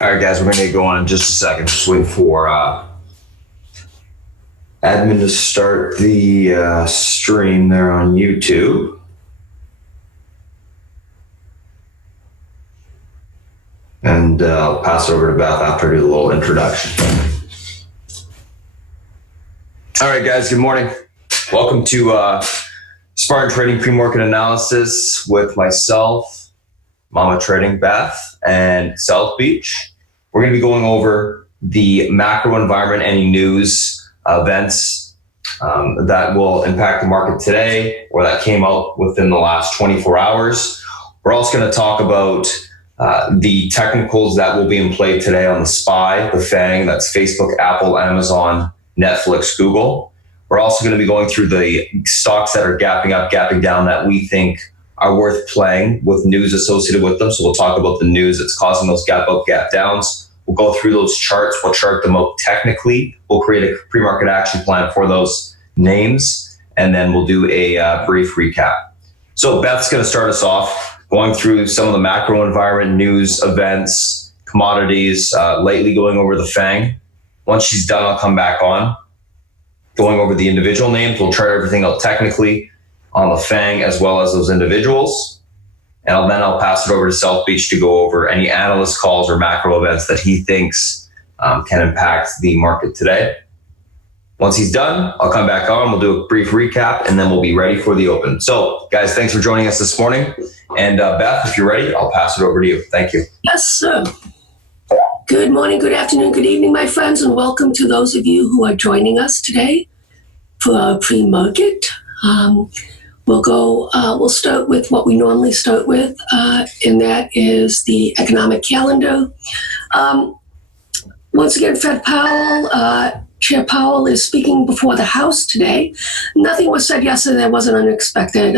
All right, guys, we're going to go on in just a second. Just wait for admin to start the stream there on YouTube. And I'll pass it over to Beth after I do a little introduction. All right, guys, good morning. Welcome to Spartan Trading Pre-Market Analysis with myself, Mama Trading Beth, and South Beach. We're going to be going over the macro environment, any news, events that will impact the market today or that came out within the last 24 hours. We're also going to talk about the technicals that will be in play today on the SPY, the FANG, that's Facebook, Apple, Amazon, Netflix, Google. We're also going to be going through the stocks that are gapping up, gapping down that we think are worth playing with news associated with them. So we'll talk about the news that's causing those gap up, gap downs. We'll go through those charts. We'll chart them out technically. We'll create a pre-market action plan for those names, and then we'll do a brief recap. So Beth's going to start us off going through some of the macro environment, news, events, commodities, lately going over the FANG. Once she's done, I'll come back on, going over the individual names. We'll chart everything out technically on the FANG as well as those individuals. And then I'll pass it over to South Beach to go over any analyst calls or macro events that he thinks can impact the market today. Once he's done, I'll come back on. We'll do a brief recap, and then we'll be ready for the open. So, guys, thanks for joining us this morning. And Beth, if you're ready, I'll pass it over to you. Thank you. Yes, sir. Good morning, good afternoon, good evening, my friends, and welcome to those of you who are joining us today for our pre-market. We'll start with what we normally start with, and that is the economic calendar. Once again, Fed Powell, Chair Powell is speaking before the House today. Nothing was said yesterday that wasn't unexpected.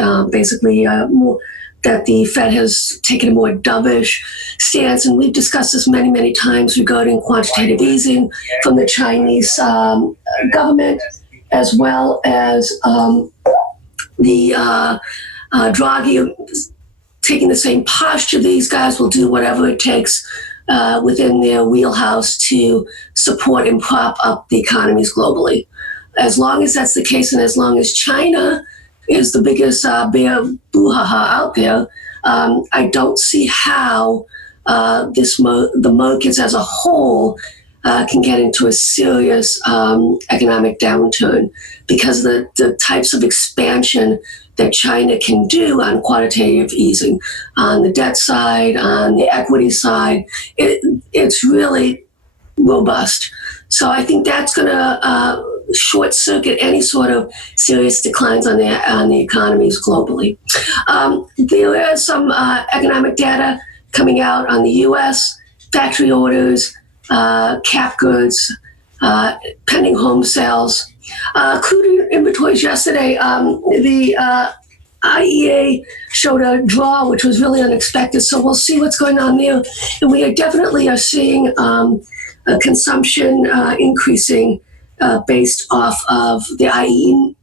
That the Fed has taken a more dovish stance, and we've discussed this many, many times regarding quantitative easing from the Chinese government, as well as Draghi taking the same posture. These guys will do whatever it takes within their wheelhouse to support and prop up the economies globally. As long as that's the case, and as long as China is the biggest bear brouhaha out there, I don't see how the markets as a whole can get into a serious economic downturn, because of the types of expansion that China can do on quantitative easing, on the debt side, on the equity side. It's really robust. So I think that's going to short circuit any sort of serious declines on the economies globally. There is some economic data coming out on the U.S., factory orders, cap goods, pending home sales. Crude inventories yesterday, the IEA showed a draw, which was really unexpected. So we'll see what's going on there. And we definitely are seeing consumption increasing based off of the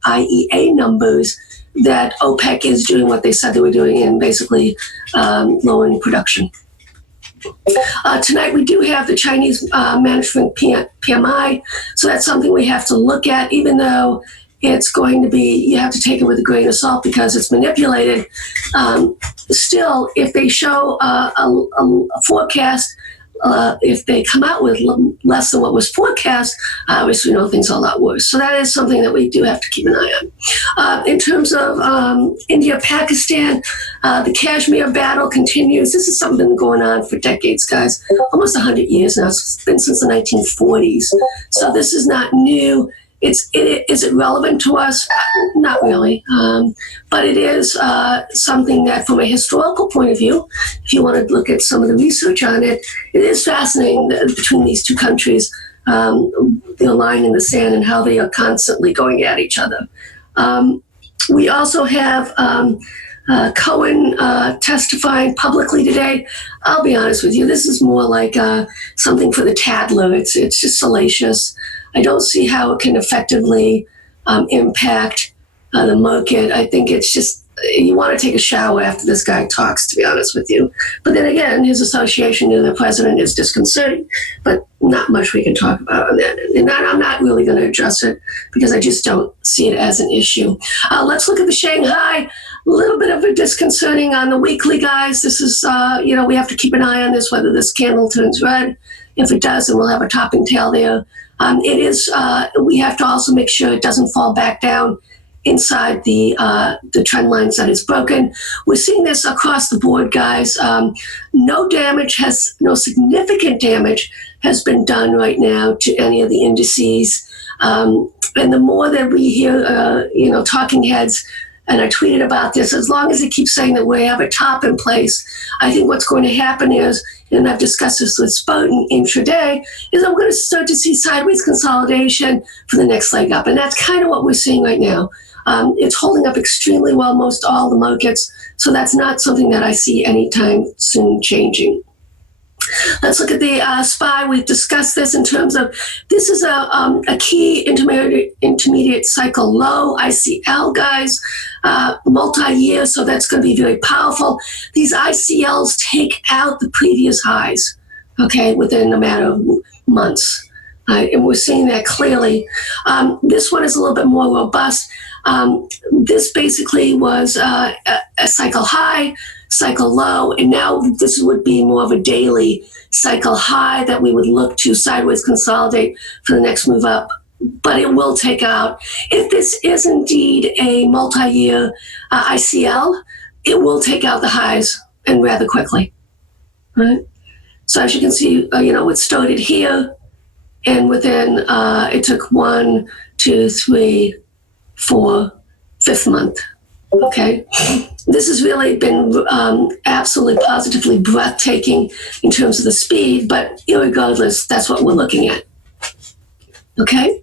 IEA numbers, that OPEC is doing what they said they were doing, and basically lowering production. Tonight we do have the Chinese management PMI, so that's something we have to look at, even though it's going to be, you have to take it with a grain of salt because it's manipulated. Still, if they show a forecast, if they come out with less than what was forecast, obviously we know things are a lot worse. So that is something that we do have to keep an eye on. In terms of India, Pakistan, the Kashmir battle continues. This is something been going on for decades, guys, almost 100 years now. It's been since the 1940s. So this is not new. Is it relevant to us? Not really. But it is something that, from a historical point of view, if you want to look at some of the research on it, it is fascinating between these two countries, the line in the sand and how they are constantly going at each other. We also have Cohen testifying publicly today. I'll be honest with you, this is more like something for the tattler. It's just salacious. I don't see how it can effectively impact the market. I think it's just you want to take a shower after this guy talks, to be honest with you. But then again, his association to the president is disconcerting, but not much we can talk about on that. And I'm not really going to address it because I just don't see it as an issue. Let's look at the Shanghai. A little bit of a disconcerting on the weekly, guys. This is, we have to keep an eye on this, whether this candle turns red. If it does, then we'll have a topping tail there. We have to also make sure it doesn't fall back down inside the trend lines that is broken. We're seeing this across the board, guys. No significant damage has been done right now to any of the indices. And the more that we hear, talking heads, and I tweeted about this, as long as it keeps saying that we have a top in place, I think what's going to happen is, and I've discussed this with Spartan intraday, is that we're going to start to see sideways consolidation for the next leg up. And that's kind of what we're seeing right now. It's holding up extremely well, most all the markets. So that's not something that I see anytime soon changing. Let's look at the SPY. We've discussed this in terms of this is a key intermediate cycle low, ICL, guys, multi-year, so that's going to be very powerful. These ICLs take out the previous highs, okay, within a matter of months. And we're seeing that clearly. This one is a little bit more robust. This basically was a cycle high, cycle low, and now this would be more of a daily cycle high that we would look to sideways consolidate for the next move up. But it will take out, if this is indeed a multi-year ICL, it will take out the highs and rather quickly. Right? So as you can see, it started here, and within, it took 1, 2, 3, 4, 5th month. Okay, this has really been absolutely positively breathtaking in terms of the speed, but irregardless, that's what we're looking at. Okay,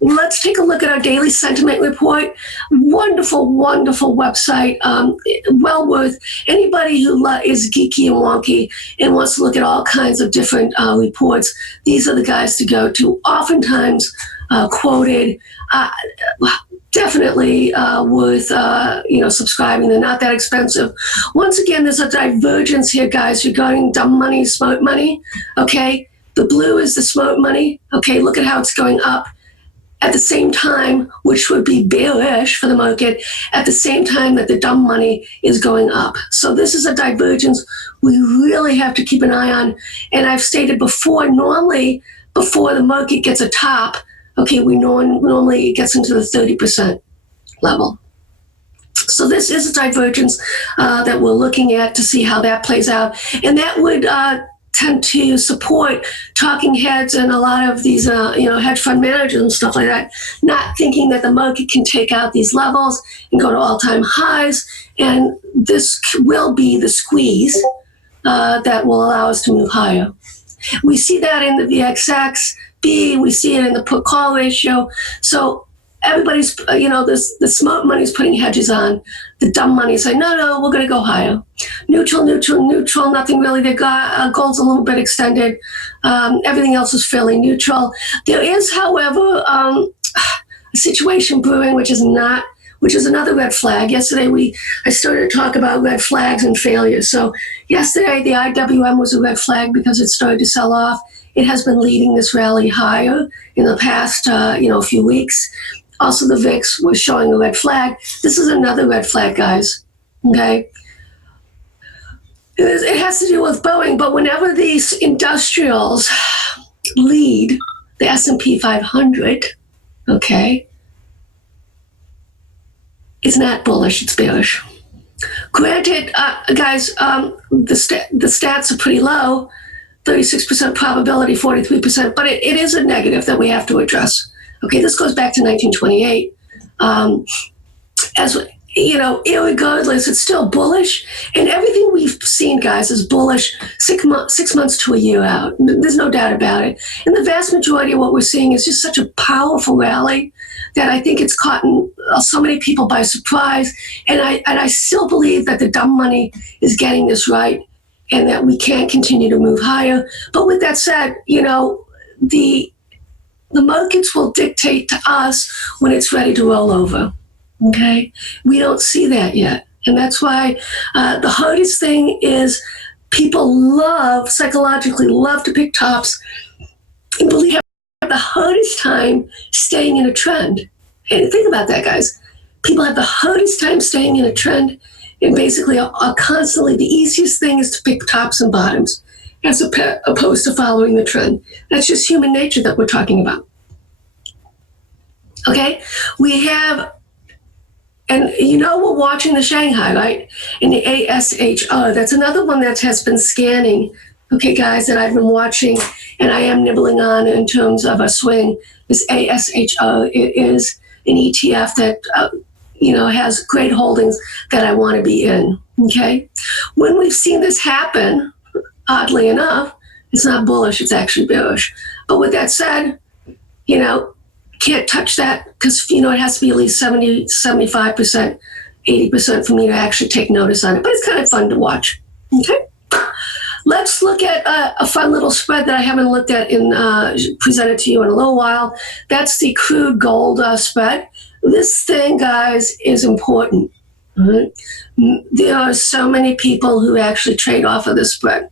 let's take a look at our daily sentiment report. Wonderful, wonderful website. Well worth anybody who is geeky and wonky and wants to look at all kinds of different reports. These are the guys to go to. Oftentimes quoted. Definitely worth subscribing. They're not that expensive. Once again, there's a divergence here, guys, regarding dumb money, smart money. Okay, the blue is the smart money. Okay, look at how it's going up at the same time, which would be bearish for the market, at the same time that the dumb money is going up. So this is a divergence we really have to keep an eye on. And I've stated before, normally before the market gets a top, okay, we normally it gets into the 30% level. So this is a divergence that we're looking at to see how that plays out. And that would tend to support talking heads and a lot of these, hedge fund managers and stuff like that, not thinking that the market can take out these levels and go to all-time highs. And this will be the squeeze that will allow us to move higher. We see that in the VXX. We see it in the put call ratio. So everybody's, the smart money's putting hedges on. The dumb money is saying, no, we're going to go higher. Neutral, nothing really. They got gold's a little bit extended. Everything else is fairly neutral. There is, however, a situation brewing, which is another red flag. Yesterday, I started to talk about red flags and failures. So yesterday, the IWM was a red flag because it started to sell off. It has been leading this rally higher in the past, few weeks. Also, the VIX was showing a red flag. This is another red flag, guys. Okay, it has to do with Boeing, but whenever these industrials lead the S&P 500, okay, it's not bullish; it's bearish. Granted, guys, the stats are pretty low. 36% probability, 43%, but it is a negative that we have to address. Okay, this goes back to 1928. Irregardless, it's still bullish, and everything we've seen, guys, is bullish 6 months to a year out. There's no doubt about it. And the vast majority of what we're seeing is just such a powerful rally that I think it's caught so many people by surprise. And I still believe that the dumb money is getting this right, and that we can't continue to move higher. But with that said, the markets will dictate to us when it's ready to roll over. Okay? We don't see that yet. And that's why the hardest thing is people psychologically love to pick tops and believe have the hardest time staying in a trend. And think about that, guys. People have the hardest time staying in a trend, and basically are constantly, the easiest thing is to pick tops and bottoms as opposed to following the trend. That's just human nature that we're talking about. Okay? We have, and we're watching the Shanghai, right? And the ASHR, that's another one that has been scanning, okay, guys, that I've been watching, and I am nibbling on in terms of a swing. This ASHR, it is an ETF that, has great holdings that I want to be in, okay? When we've seen this happen, oddly enough, it's not bullish, it's actually bearish. But with that said, can't touch that because, it has to be at least 70, 75%, 80% for me to actually take notice on it. But it's kind of fun to watch, okay? Let's look at a fun little spread that I haven't looked at and presented to you in a little while. That's the crude gold spread. This thing, guys, is important. Right? There are so many people who actually trade off of this spread.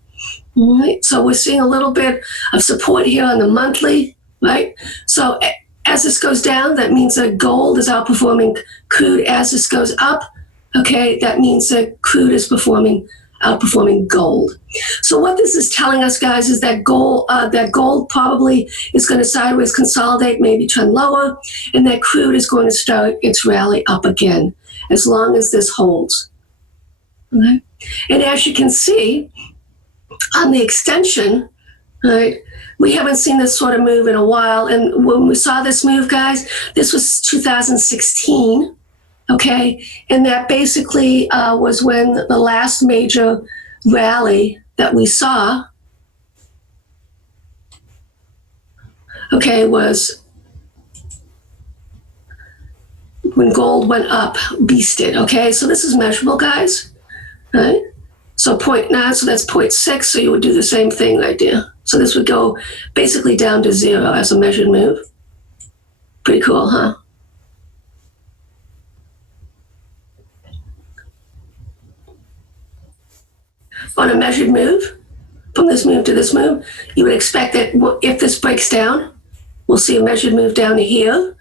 Right? So we're seeing a little bit of support here on the monthly, right? So as this goes down, that means that gold is outperforming crude. As this goes up, okay, that means that crude is outperforming gold. So what this is telling us, guys, is that gold probably is going to sideways consolidate, maybe trend lower, and that crude is going to start its rally up again, as long as this holds. Okay? And as you can see, on the extension, right, we haven't seen this sort of move in a while. And when we saw this move, guys, this was 2016. Okay, and that basically was when the last major rally that we saw, okay, was when gold went up, beasted. Okay, so this is measurable, guys. Right? So 0.9, so that's 0.6. So you would do the same thing right there. So this would go basically down to 0 as a measured move. Pretty cool, huh? On a measured move, from this move to this move, you would expect that if this breaks down, we'll see a measured move down to here,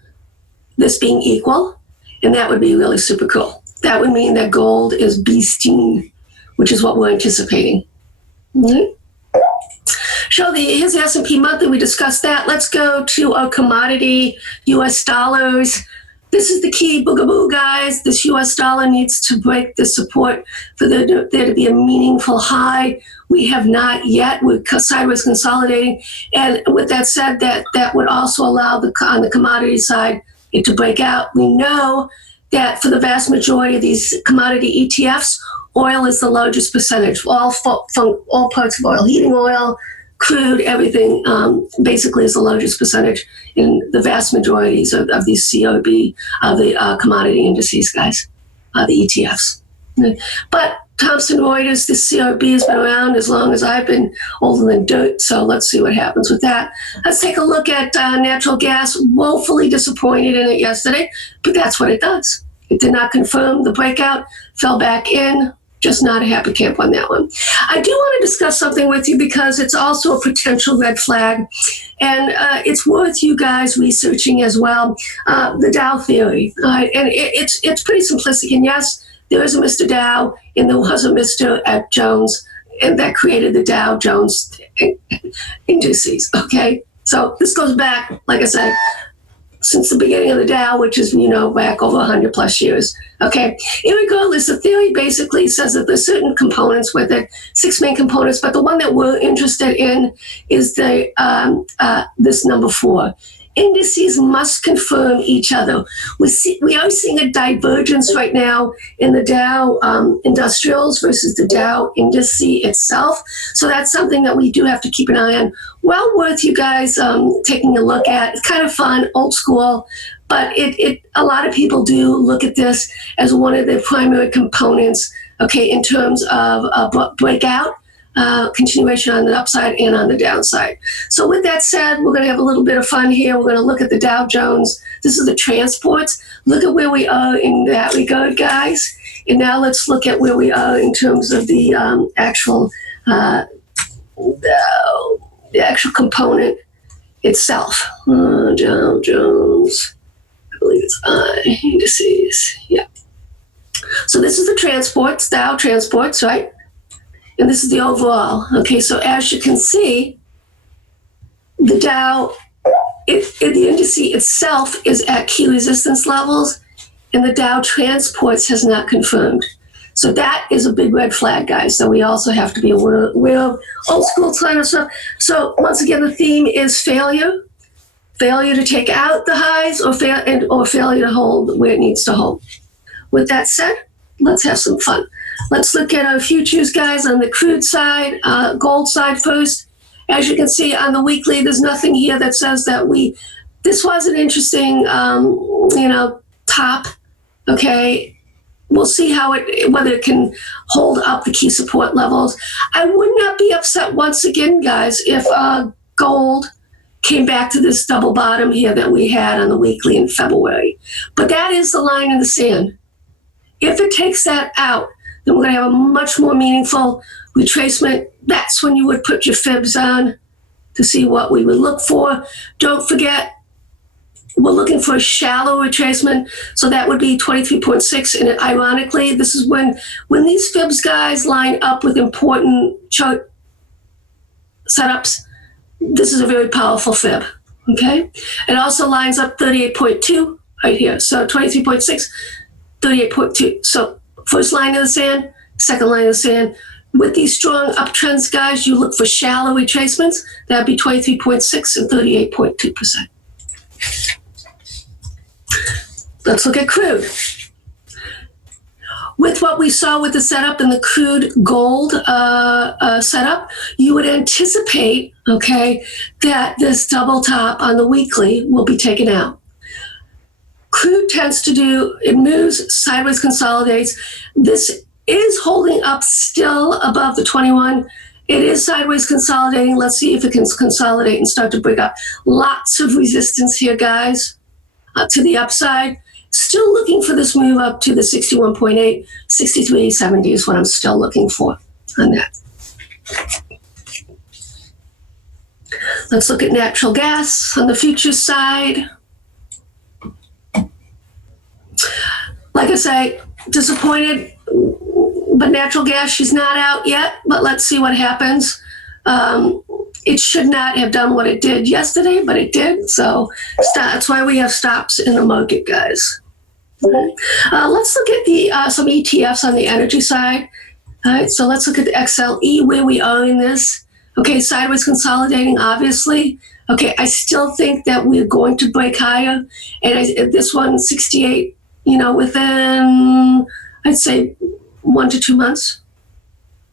this being equal, and that would be really super cool. That would mean that gold is beasting, which is what we're anticipating. Mm-hmm. Here's the S&P monthly, we discussed that. Let's go to our commodity, US dollars. This is the key boogaboo, guys. This US dollar needs to break the support for there to be a meaningful high. We have not yet. We're sideways consolidating. And with that said, that would also allow on the commodity side it to break out. We know that for the vast majority of these commodity ETFs, oil is the largest percentage. All parts of oil, heating oil, crude, everything basically is the largest percentage in the vast majorities of these COB, of the commodity indices, guys, the ETFs. But Thomson Reuters, this CRB has been around as long as I've been older than dirt, so let's see what happens with that. Let's take a look at natural gas. Woefully disappointed in it yesterday, but that's what it does. It did not confirm the breakout, fell back in. Just not a happy camp on that one. I do want to discuss something with you because it's also a potential red flag, and it's worth you guys researching as well. The Dow theory, and it's pretty simplistic. And yes, there is a Mr. Dow, and there was a Mr. Jones, and that created the Dow Jones indices. Okay, so this goes back, like I said, since the beginning of the Dow, which is, back over 100 plus years. Okay. Irregardless, the theory basically says that there's certain components with it, 6 main components, but the one that we're interested in is this number 4. Indices must confirm each other. We are seeing a divergence right now in the Dow Industrials versus the Dow Index itself. So that's something that we do have to keep an eye on. Well worth you guys taking a look at. It's kind of fun, old school, but a lot of people do look at this as one of the primary components, okay, in terms of breakout. continuation on the upside and on the downside. So with that said, we're going to have a little bit of fun here. We're going to look at the Dow Jones. This is the transports. Look at where we are in that regard, guys. And now let's look at where we are in terms of the actual component itself. Dow Jones. I believe it's indices. Yeah. So this is the transports, Dow transports, right? And this is the overall. Okay, so as you can see, the Dow, the indice itself is at key resistance levels, and the Dow transports has not confirmed. So that is a big red flag, guys. So we also have to be aware of old school kind of stuff. So once again, the theme is failure to take out the highs, or failure to hold where it needs to hold. With that said, let's have some fun. Let's look at our futures, guys, on the crude side, gold side first. As you can see on the weekly, there's nothing here that says that this was an interesting, top. Okay, we'll see whether it can hold up the key support levels. I would not be upset once again, guys, if gold came back to this double bottom here that we had on the weekly in February. But that is the line in the sand. If it takes that out, then we're going to have a much more meaningful retracement. That's when you would put your fibs on to see what we would look for. Don't forget, we're looking for a shallow retracement, so that would be 23.6. And ironically, this is when these fibs, guys, line up with important chart setups. This is a very powerful fib, okay? It also lines up 38.2 right here. So 23.6, 38.2. So first line of the sand, second line of the sand. With these strong uptrends, guys, you look for shallow retracements. That'd be 23.6 and 38.2%. Let's look at crude. With what we saw with the setup in the crude gold setup, you would anticipate, okay, that this double top on the weekly will be taken out. Crude tends to it moves, sideways consolidates. This is holding up still above the 21. It is sideways consolidating. Let's see if it can consolidate and start to break up. Lots of resistance here, guys, to the upside. Still looking for this move up to the 61.8, 63.70 is what I'm still looking for on that. Let's look at natural gas on the futures side. Like I say, disappointed, but natural gas, she's not out yet, but let's see what happens. It should not have done what it did yesterday, but it did. So that's why we have stops in the market, guys. Let's look at some ETFs on the energy side. All right, so let's look at the XLE, where we are in this. Okay, sideways consolidating, obviously. Okay, I still think that we're going to break higher. And this one, 68, within, I'd say, 1 to 2 months.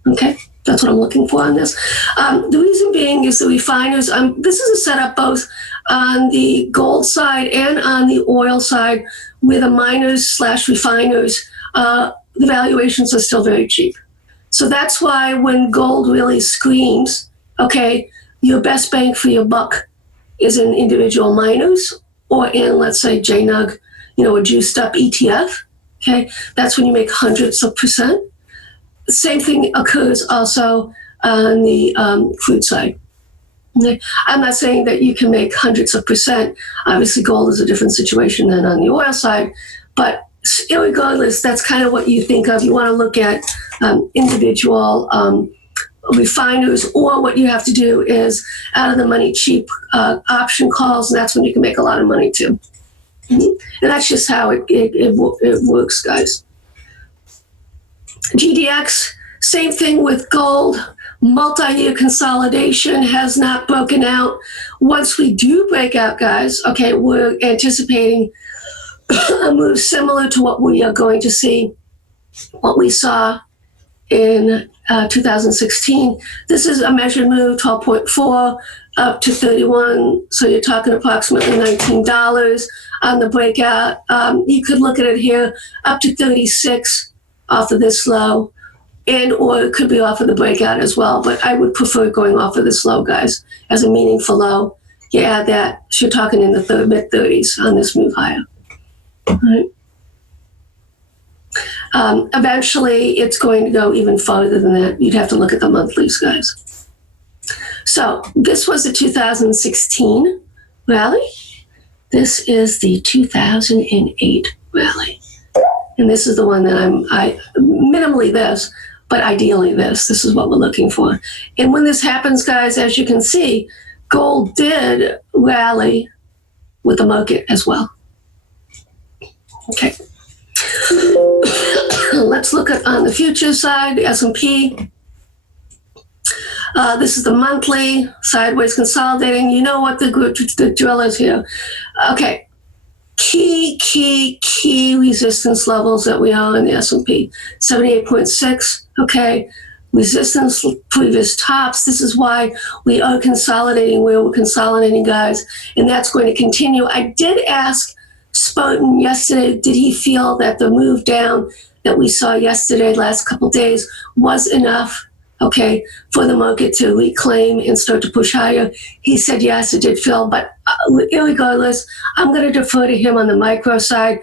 Okay, that's what I'm looking for on this. The reason being is the refiners, this is a setup both on the gold side and on the oil side, where the miners / refiners, the valuations are still very cheap. So that's why when gold really screams, okay, your best bang for your buck is in individual miners or in, let's say, JNUG, a juiced up ETF. Okay, that's when you make hundreds of percent. The same thing occurs also on the crude side. Okay? I'm not saying that you can make hundreds of percent. Obviously, gold is a different situation than on the oil side, but irregardless, that's kind of what you think of. You want to look at individual refiners, or what you have to do is out of the money cheap option calls, and that's when you can make a lot of money too. And that's just how it works, guys. GDX, same thing with gold. Multi-year consolidation has not broken out. Once we do break out, guys, okay, we're anticipating a move similar to what we are going to see, what we saw in 2016. This is a measured move, 12.4 up to 31. So you're talking approximately $19 on the breakout. You could look at it here, up to 36 off of this low. and or it could be off of the breakout as well, but I would prefer going off of this low, guys, as a meaningful low. You add that, so you're talking in the mid-30s on this move higher. All right. Eventually, it's going to go even farther than that. You'd have to look at the monthlies, guys. So this was the 2016 rally. This is the 2008 rally. And this is the one that I minimally this, but ideally this. This is what we're looking for. And when this happens, guys, as you can see, gold did rally with the market as well. Okay. Let's look at on the future side, the S&P. This is the monthly, sideways consolidating. You know what the drill is here. Okay. Key resistance levels that we are in the S&P. 78.6, okay. Resistance, previous tops. This is why we are consolidating where we're consolidating, guys. And that's going to continue. I did ask Spartan yesterday, did he feel that the move down that we saw yesterday, last couple of days, was enough, okay, for the market to reclaim and start to push higher? He said yes, it did feel, but irregardless, I'm going to defer to him on the micro side.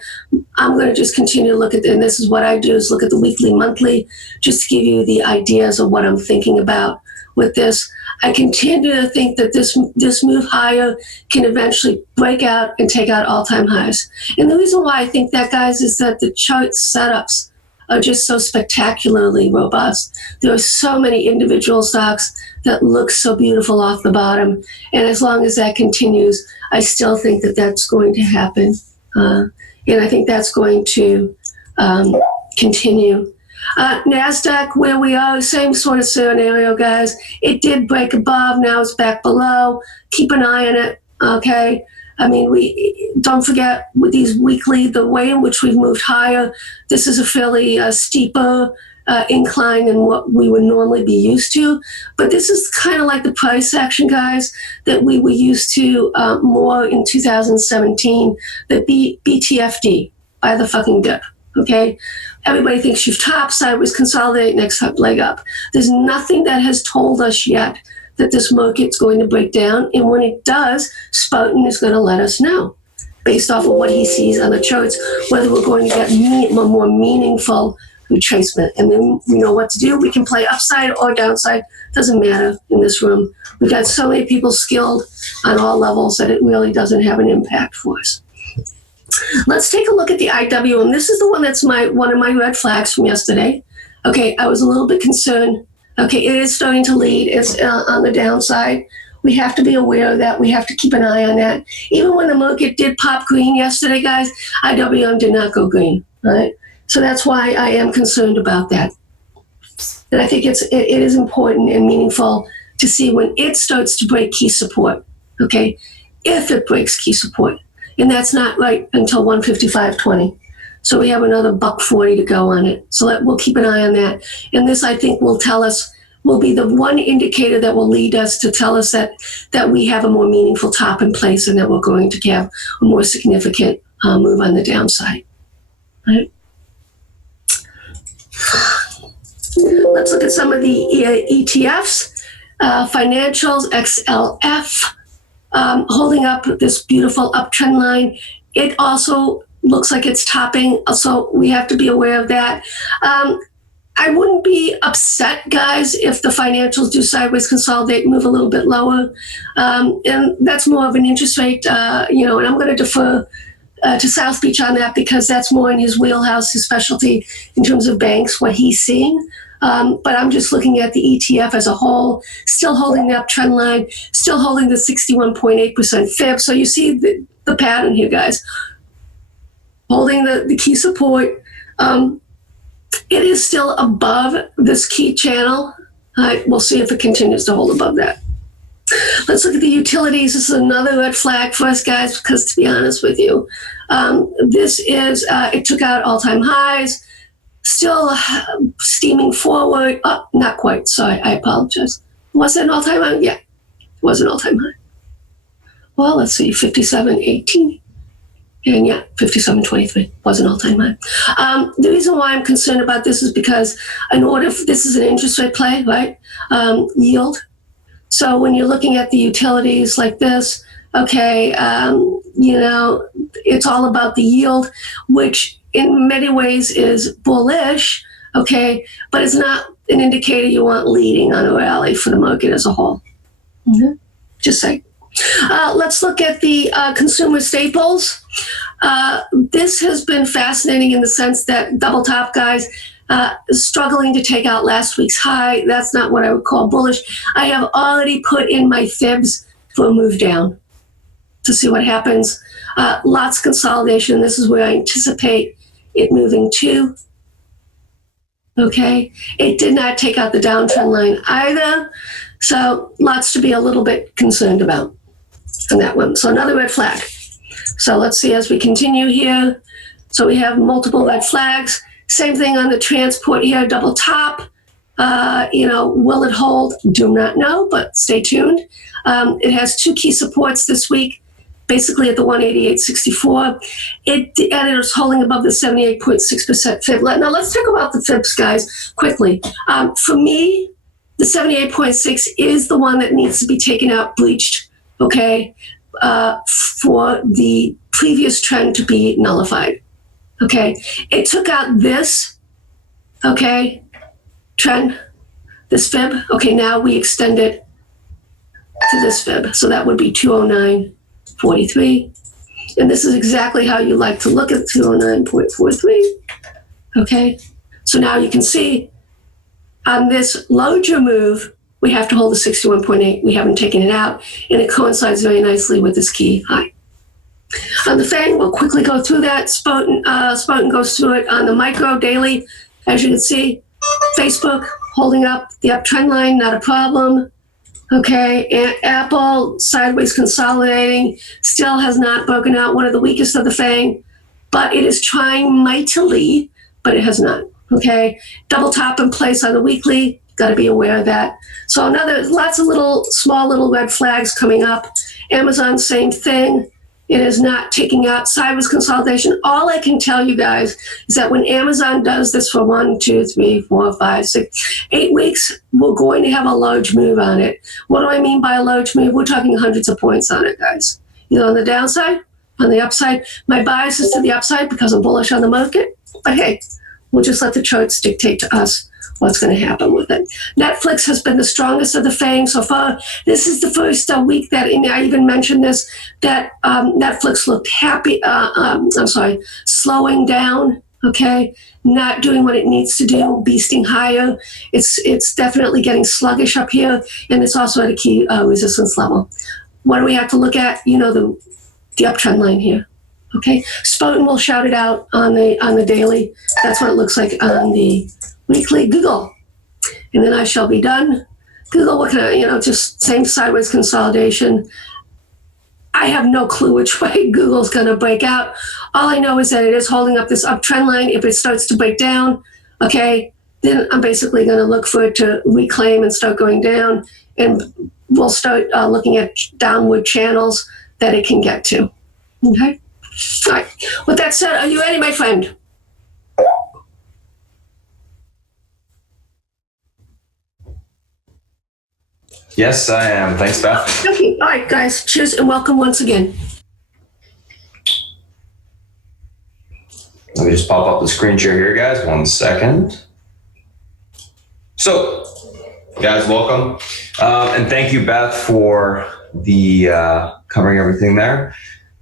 I'm going to just continue to look at, and this is what I do, is look at the weekly, monthly, just to give you the ideas of what I'm thinking about with this. I continue to think that this move higher can eventually break out and take out all-time highs. And the reason why I think that, guys, is that the chart setups are just so spectacularly robust. There are so many individual stocks that look so beautiful off the bottom. And as long as that continues, I still think that that's going to happen. And I think that's going to continue. Nasdaq, where we are, same sort of scenario, guys. It did break above, now it's back below. Keep an eye on it, okay? I mean, we don't forget with these weekly, the way in which we've moved higher, this is a fairly steeper incline than what we would normally be used to. But this is kind of like the price action, guys, that we were used to more in 2017, the BTFD, by the fucking dip, okay? Everybody thinks you've topped, sideways consolidate, next leg up. There's nothing that has told us yet that this market's going to break down. And when it does, Spartan is going to let us know, based off of what he sees on the charts, whether we're going to get a more meaningful retracement. And then we know what to do. We can play upside or downside. Doesn't matter in this room. We've got so many people skilled on all levels that it really doesn't have an impact for us. Let's take a look at the IW, and this is the one that's one of my red flags from yesterday. Okay, I was a little bit concerned. Okay, it is starting to lead. It's on the downside. We have to be aware of that. We have to keep an eye on that. Even when the market did pop green yesterday, guys, IWM did not go green, right? So that's why I am concerned about that. And I think it is important and meaningful to see when it starts to break key support, okay? If it breaks key support. And that's not right until 155.20. So we have another $1.40 to go on it. So we'll keep an eye on that. And this, I think, will be the one indicator that will lead us to tell us that we have a more meaningful top in place and that we're going to have a more significant move on the downside. Right? Let's look at some of the ETFs. Financials, XLF. Holding up this beautiful uptrend line. It also looks like it's topping, so we have to be aware of that. I wouldn't be upset, guys, if the financials do sideways consolidate, move a little bit lower. And that's more of an interest rate, and I'm going to defer to South Beach on that because that's more in his wheelhouse, his specialty in terms of banks, what he's seeing. But I'm just looking at the ETF as a whole, still holding the uptrend line, still holding the 61.8% fib. So you see the pattern here, guys. Holding the key support. It is still above this key channel. We'll see if it continues to hold above that. Let's look at the utilities. This is another red flag for us, guys, because to be honest with you, this is, it took out all-time highs. Still steaming forward. Oh, not quite. Sorry, I apologize. Was it an all-time high? Yeah, it was an all-time high. Well, let's see, 57.18. And yeah, 57.23 was an all-time high. The reason why I'm concerned about this is because this is an interest rate play, right? Yield. So when you're looking at the utilities like this, okay, it's all about the yield, which in many ways is bullish, okay, but it's not an indicator you want leading on a rally for the market as a whole. Mm-hmm. Just saying. Let's look at the consumer staples. This has been fascinating in the sense that double top guys struggling to take out last week's high. That's not what I would call bullish. I have already put in my fibs for a move down to see what happens. Lots of consolidation. This is where I anticipate it moving to. Okay. It did not take out the downtrend line either. So lots to be a little bit concerned about on that one. So another red flag. So let's see as we continue here. So we have multiple red flags. Same thing on the transport here, double top. Will it hold? Do not know, but stay tuned. It has two key supports this week, basically at the 188.64. And it was holding above the 78.6% fib. Now let's talk about the fibs, guys, quickly. For me, the 78.6 is the one that needs to be taken out, bleached, okay, for the previous trend to be nullified. Okay, it took out this, okay, trend, this fib. Okay, now we extend it to this fib. So that would be 209.43. And this is exactly how you like to look at 209.43. Okay, so now you can see on this larger move, we have to hold the 61.8. We haven't taken it out, and it coincides very nicely with this key high. On the FANG, we'll quickly go through that. Spartan goes through it on the micro daily. As you can see, Facebook holding up the uptrend line, not a problem. Okay, and Apple sideways consolidating, still has not broken out, one of the weakest of the FANG, but it is trying mightily, but it has not. Okay, double top in place on the weekly, got to be aware of that. So lots of small little red flags coming up. Amazon, same thing. It is not taking out sideways consolidation. All I can tell you guys is that when Amazon does this for 1, 2, 3, 4, 5, 6, 8 weeks, we're going to have a large move on it. What do I mean by a large move? We're talking hundreds of points on it, guys. Either on the downside, on the upside. My bias is to the upside because I'm bullish on the market. But hey, we'll just let the charts dictate to us what's going to happen with it. Netflix has been the strongest of the FANG so far. This is the first week that, and I even mentioned this, that Netflix looked slowing down, okay, not doing what it needs to do, beasting higher. It's definitely getting sluggish up here, and it's also at a key resistance level. What do we have to look at? The uptrend line here. Okay, Spartan will shout it out on the daily. That's what it looks like on the weekly. Google, and then I shall be done. Google, what can I, just same sideways consolidation. I have no clue which way Google's going to break out. All I know is that it is holding up this uptrend line. If it starts to break down, okay, then I'm basically going to look for it to reclaim and start going down, and we'll start looking at downward channels that it can get to. Okay. All right. With that said, are you ready, my friend? Yes, I am. Thanks, Beth. Okay. All right, guys. Cheers and welcome once again. Let me just pop up the screen share here, guys. 1 second. So, guys, welcome. And thank you, Beth, for the covering everything there.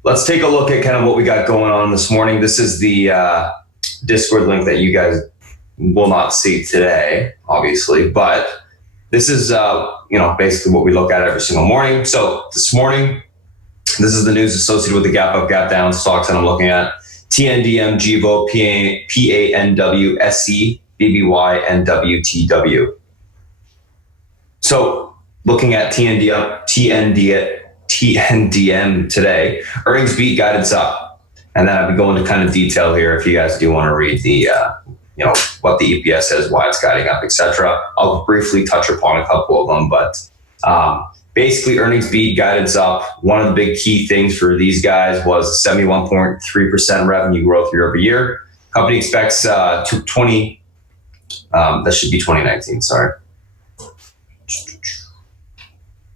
Let's take a look at kind of what we got going on this morning. This is the Discord link that you guys will not see today, obviously, but this is basically what we look at every single morning. So this morning, this is the news associated with the gap up, gap down stocks that I'm looking at. TNDM, GVO, PANW, SE, BBY, and WTW. So looking at TNDM today, earnings beat, guidance up. And then I'll be going to kind of detail here if you guys do want to read the, what the EPS is, why it's guiding up, etc. I'll briefly touch upon a couple of them, but basically earnings beat, guidance up. One of the big key things for these guys was 71.3% revenue growth year over year. Company expects that should be 2019, sorry.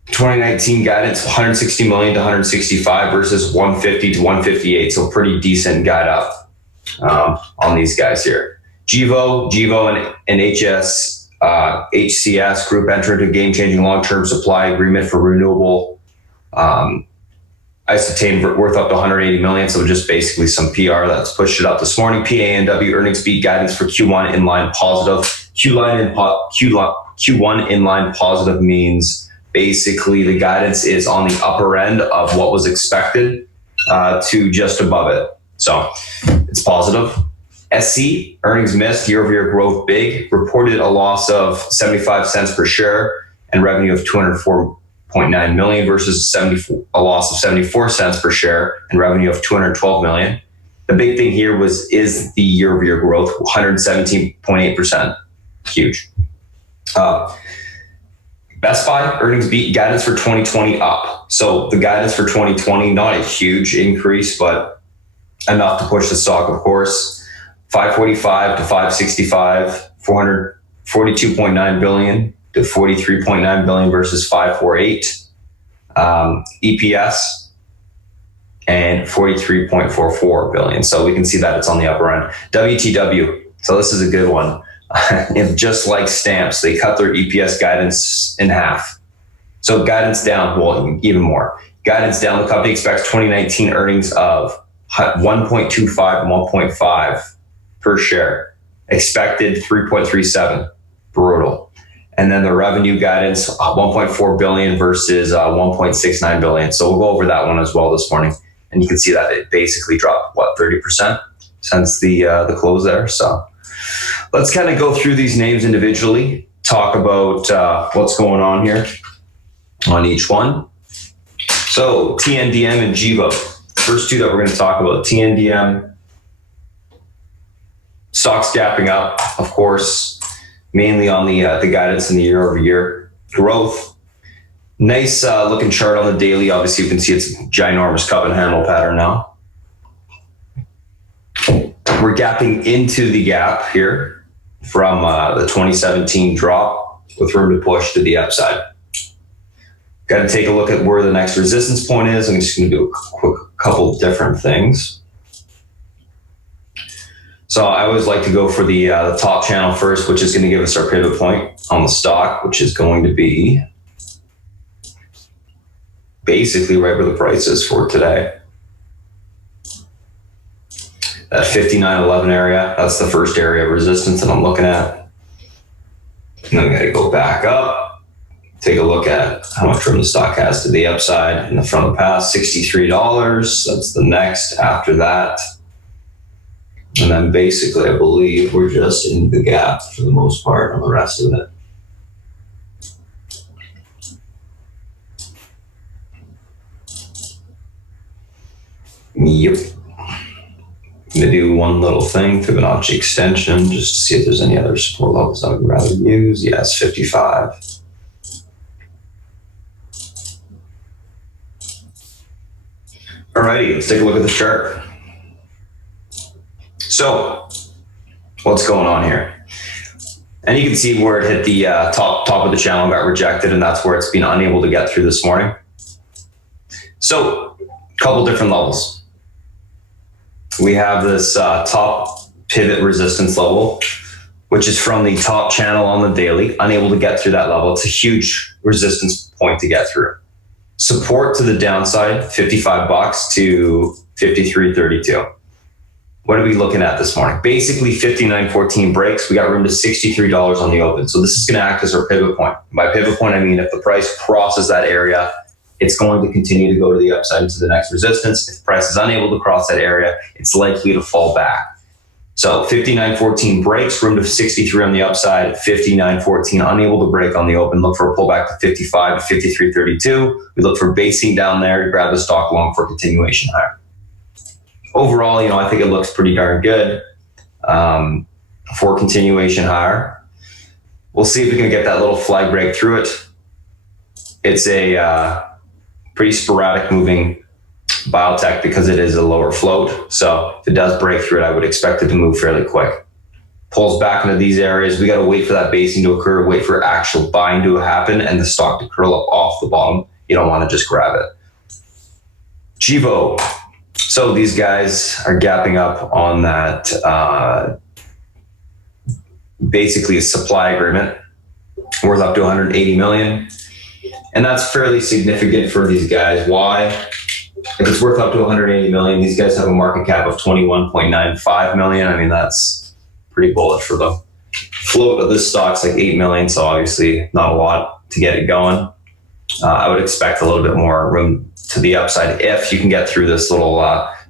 2019 guidance, 160 million to 165 versus 150 to 158. So pretty decent guide up on these guys here. Gevo and HCS Group entered a game-changing long-term supply agreement for renewable isotane worth up to 180 million. So just basically some PR that's pushed it up this morning. PANW earnings beat, guidance for Q1 in line positive. Q1 in line positive means basically the guidance is on the upper end of what was expected to just above it. So it's positive. SC earnings missed, year-over-year growth big, reported a loss of 75 cents per share and revenue of 204.9 million versus a loss of 74 cents per share and revenue of 212 million. The big thing here is the year-over-year growth, 117.8%, huge. Best Buy earnings beat, guidance for 2020 up. So the guidance for 2020, not a huge increase, but enough to push the stock, of course. 545 to 565, 442.9 billion to 43.9 billion versus 548. EPS and 43.44 billion. So we can see that it's on the upper end. WTW. So this is a good one. If just like stamps, they cut their EPS guidance in half. So guidance down, well, even more. Guidance down, the company expects 2019 earnings of 1.25 to 1.5 per share. Expected 3.37, brutal. And then the revenue guidance, 1.4 billion versus 1.69 billion. So we'll go over that one as well this morning. And you can see that it basically dropped, 30% since the close there. So let's kind of go through these names individually, talk about what's going on here on each one. So TNDM and Gevo, first two that we're going to talk about. TNDM, stocks gapping up, of course, mainly on the guidance in the year-over-year growth. Nice looking chart on the daily. Obviously, you can see it's a ginormous cup and handle pattern now. We're gapping into the gap here from the 2017 drop with room to push to the upside. Got to take a look at where the next resistance point is. I'm just going to do a quick couple different things. So I always like to go for the top channel first, which is going to give us our pivot point on the stock, which is going to be basically right where the price is for today. That 59.11 area, that's the first area of resistance that I'm looking at. And then we got to go back up, take a look at how much room the stock has to the upside in the front of the past, $63. That's the next after that. And then basically, I believe we're just in the gap for the most part on the rest of it. Yep. I'm going to do one little thing, Fibonacci extension, just to see if there's any other support levels I would rather use. Yes, 55. Alrighty, let's take a look at the chart. So, what's going on here? And you can see where it hit the top of the channel, got rejected, and that's where it's been unable to get through this morning. So, a couple different levels. We have this top pivot resistance level, which is from the top channel on the daily, unable to get through that level. It's a huge resistance point to get through. Support to the downside, $55 to $53.32. What are we looking at this morning? Basically 59.14 breaks. We got room to $63 on the open. So this is going to act as our pivot point. By pivot point, I mean if the price crosses that area, it's going to continue to go to the upside into the next resistance. If the price is unable to cross that area, it's likely to fall back. So 59.14 breaks, room to 63 on the upside, 59.14 unable to break on the open. Look for a pullback to 55 to 53.32. We look for basing down there to grab the stock long for continuation higher. Overall, I think it looks pretty darn good for continuation higher. We'll see if we can get that little flag break through it. it's a pretty sporadic moving biotech because it is a lower float. So if it does break through it, I would expect it to move fairly quick. Pulls back into these areas. We got to wait for that basing to occur, wait for actual buying to happen, and the stock to curl up off the bottom. You don't want to just grab it. Chivo. So these guys are gapping up on that basically a supply agreement worth up to 180 million. And that's fairly significant for these guys. Why? If it's worth up to 180 million, these guys have a market cap of 21.95 million. I mean, that's pretty bullish for them. Float of this stock's like 8 million, so obviously not a lot to get it going. I would expect a little bit more room to the upside if you can get through this little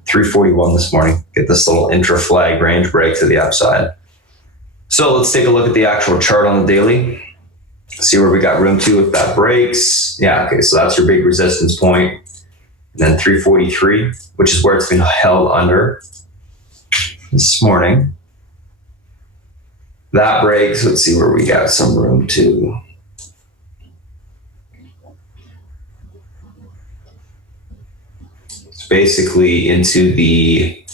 341 this morning, get this little intra flag range break to the upside. So let's take a look at the actual chart on the daily. See where we got room to if that breaks. Yeah, okay, so that's your big resistance point. And then 343, which is where it's been held under this morning. That breaks. Let's see where we got some room to. It's basically into the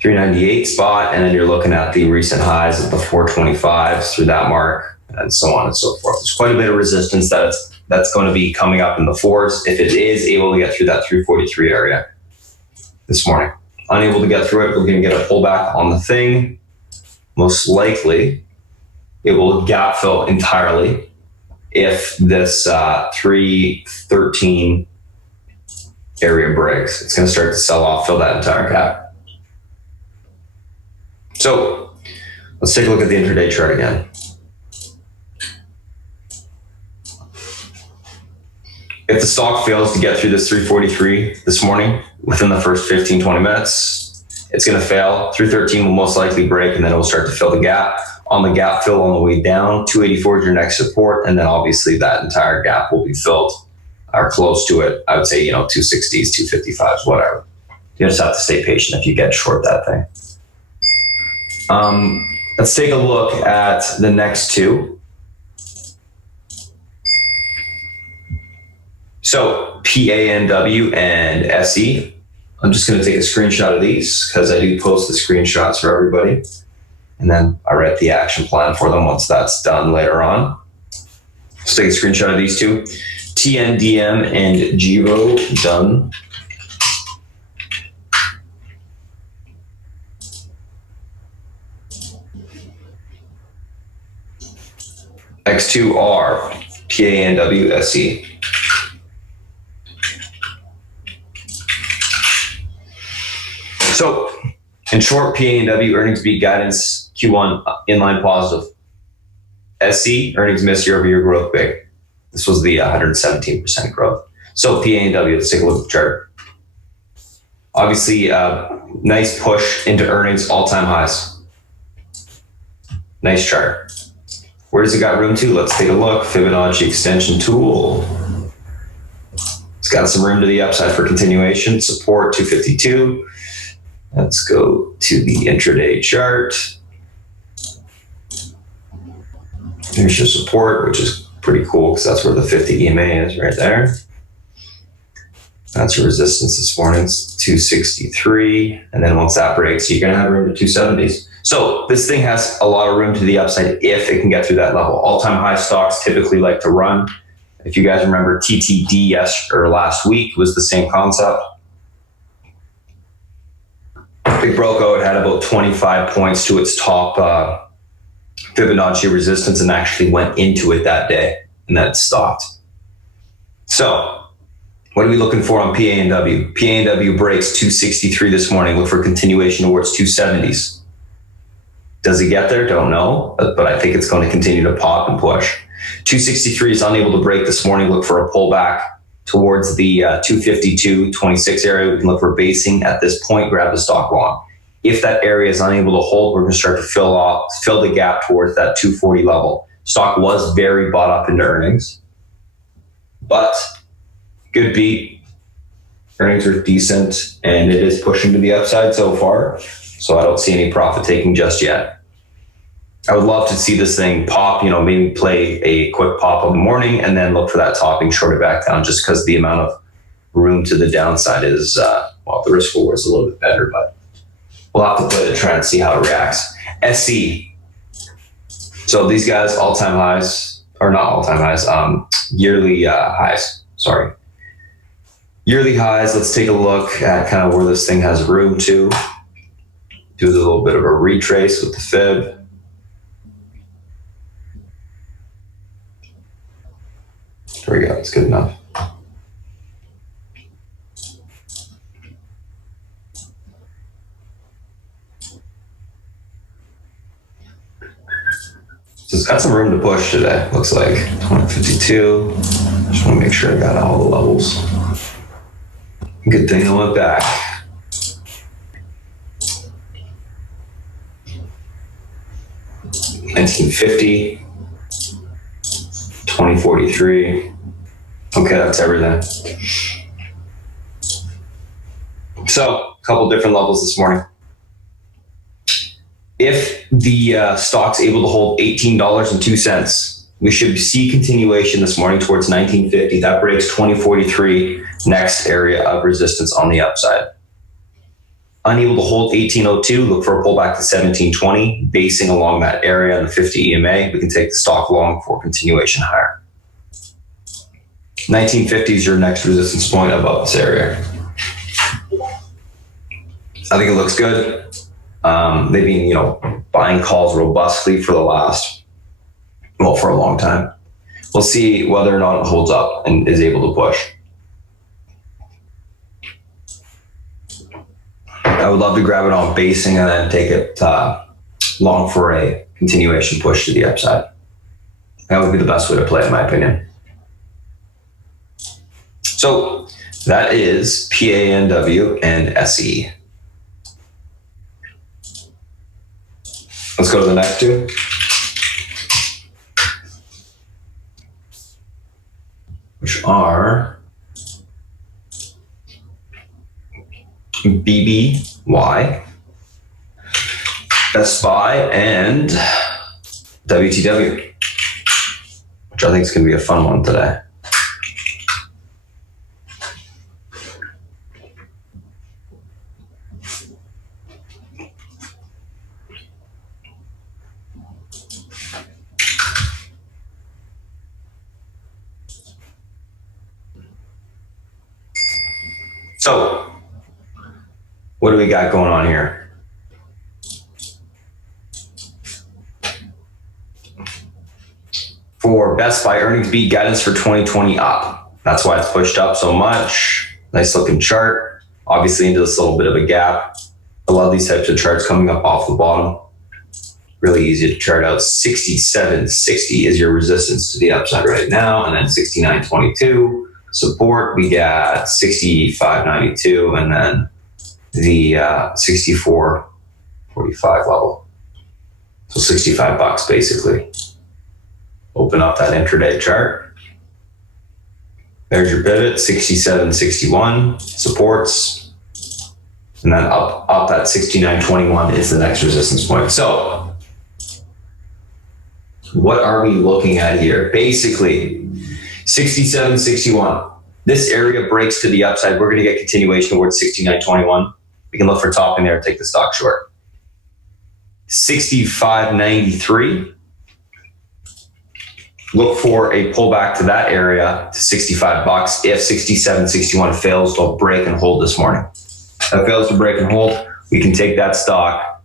398 spot, and then you're looking at the recent highs of the 425s through that mark, and so on and so forth. There's quite a bit of resistance that's going to be coming up in the fours if it is able to get through that 343 area this morning. Unable to get through it, we're going to get a pullback on the thing. Most likely, it will gap fill entirely if this 313 area breaks. It's going to start to sell off, fill that entire gap. So let's take a look at the intraday chart again. If the stock fails to get through this 343 this morning within the first 15, 20 minutes, it's going to fail. 313 will most likely break, and then it will start to fill the gap. On the gap fill on the way down, 284 is your next support, and then obviously that entire gap will be filled or close to it. I would say, 260s, 255s, whatever. You just have to stay patient if you get short that thing. Let's take a look at the next two. So PANW and SE. I'm just going to take a screenshot of these because I do post the screenshots for everybody. And then I write the action plan for them once that's done later on. Let's take a screenshot of these two. TNDM and Giro done. X2R, PANW, SE. So, in short, PANW earnings beat guidance Q1 inline positive. SE earnings miss year-over-year growth big. This was the 117% growth. So PANW, let's take a look at the chart. Obviously, nice push into earnings, all-time highs. Nice chart. Where does it got room to? Let's take a look. Fibonacci extension tool. It's got some room to the upside for continuation. Support 252. Let's go to the intraday chart. Here's your support, which is pretty cool because that's where the 50 EMA is right there. That's your resistance this morning. It's 263. And then once that breaks, you're going to have room to 270s. So this thing has a lot of room to the upside if it can get through that level. All-time high stocks typically like to run. If you guys remember TTD last week was the same concept. It broke out, it had about 25 points to its top Fibonacci resistance and actually went into it that day, and then it stopped. So what are we looking for on PANW? PANW breaks 263 this morning. Look for continuation towards 270s. Does it get there? Don't know, but I think it's going to continue to pop and push. 263 is unable to break this morning. Look for a pullback towards the 252.26 area. We can look for basing at this point, grab the stock long. If that area is unable to hold, we're going to start to fill the gap towards that 240 level. Stock was very bought up into earnings, but good beat. Earnings are decent, and it is pushing to the upside so far. So I don't see any profit taking just yet. I would love to see this thing pop, maybe play a quick pop in the morning and then look for that topping, short it back down, just because the amount of room to the downside is, the risk reward is a little bit better, but we'll have to play the trend, see how it reacts. SC. So these guys, all-time highs, or not all-time highs, yearly highs, sorry. Yearly highs, let's take a look at kind of where this thing has room to. Do a little bit of a retrace with the fib. There we go, that's good enough. So it's got some room to push today, looks like. 152. Just want to make sure I got all the levels. Good thing I went back. $19.50. 2043. Okay, that's everything. So, a couple different levels this morning. If the stock's able to hold $18.02, we should see continuation this morning towards 1950. That breaks 2043, next area of resistance on the upside. Unable to hold 1802, look for a pullback to 1720, basing along that area in the 50 EMA. We can take the stock long for continuation higher. 1950 is your next resistance point above this area. I think it looks good. They've been, buying calls robustly for for a long time. We'll see whether or not it holds up and is able to push. I would love to grab it on basing and then take it long for a continuation push to the upside. That would be the best way to play, in my opinion. So that is PANW and SE. Let's go to the next two. Which are BBY, Best Buy, and WTW, which I think is going to be a fun one today. So, what do we got going on here? For Best Buy, earnings beat guidance for 2020 up. That's why it's pushed up so much. Nice looking chart. Obviously into this little bit of a gap. I love these types of charts coming up off the bottom. Really easy to chart out. 67.60 is your resistance to the upside right now, and then 69.22. Support, we got 65.92, and then the 64.45 level. So $65 basically. Open up that intraday chart. There's your pivot, 67.61, supports, and then up that 69.21 is the next resistance point. So what are we looking at here? Basically, 67.61. This area breaks to the upside. We're going to get continuation towards 69.21. We can look for top in there and take the stock short. 65.93. Look for a pullback to that area to $65. If 67.61 fails to break and hold this morning. If it fails to break and hold, we can take that stock.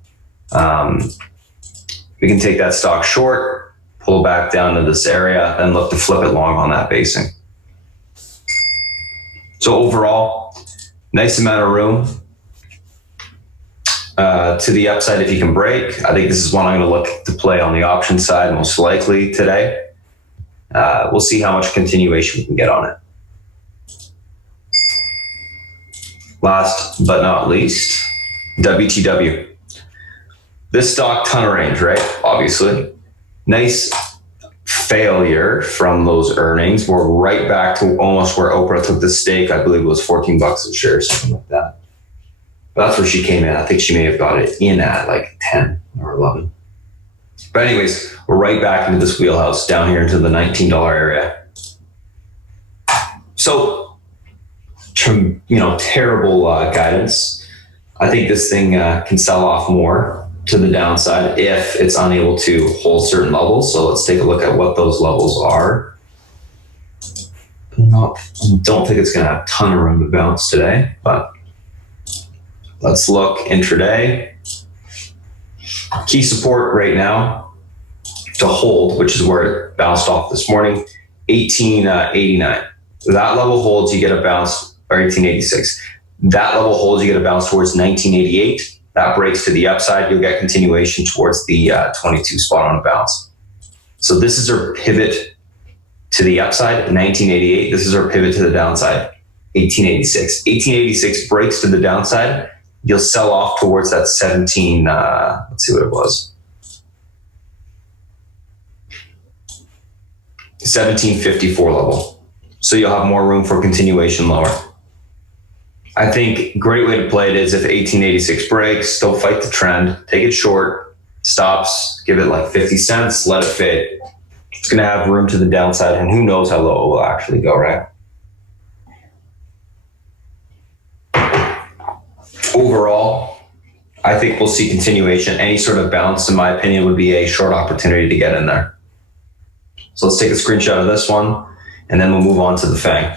We can take that stock short, pull back down to this area, and look to flip it long on that basing. So overall, nice amount of room to the upside if you can break. I think this is one I'm going to look to play on the option side most likely today. We'll see how much continuation we can get on it. Last but not least, WTW. This stock, ton of range, right? Obviously. Nice failure from those earnings. We're right back to almost where Oprah took the stake. I believe it was $14 a share, something like that. But that's where she came in. I think she may have got it in at like 10 or 11. But anyways, we're right back into this wheelhouse down here into the $19 area. So, terrible guidance. I think this thing can sell off more to the downside if it's unable to hold certain levels. So let's take a look at what those levels are. Don't think it's going to have a ton of room to bounce today, but let's look intraday. Key support right now to hold, which is where it bounced off this morning, 1889. That level holds, you get a bounce, or 1886. That level holds, you get a bounce towards 1988. That breaks to the upside, you'll get continuation towards the 22 spot on a bounce. So this is our pivot to the upside, 1988. This is our pivot to the downside, 1886. 1886 breaks to the downside, you'll sell off towards that 17, let's see what it was. 1754 level. So you'll have more room for continuation lower. I think a great way to play it is if 1886 breaks, still fight the trend, take it short, stops, give it like 50 cents, let it fade. It's going to have room to the downside, and who knows how low it will actually go, right? Overall, I think we'll see continuation. Any sort of bounce, in my opinion, would be a short opportunity to get in there. So let's take a screenshot of this one, and then we'll move on to the FANG.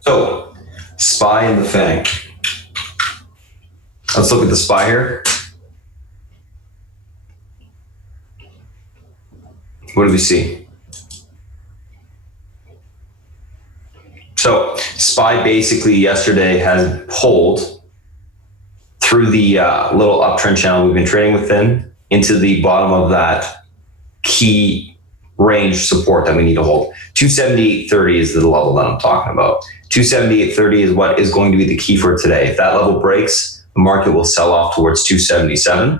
So, SPY and the FANG. Let's look at the SPY here. What do we see? So SPY basically yesterday has pulled through the little uptrend channel we've been trading within into the bottom of that key range support that we need to hold. 278.30 is the level that I'm talking about. 278.30 is what is going to be the key for today. If that level breaks, the market will sell off towards 277.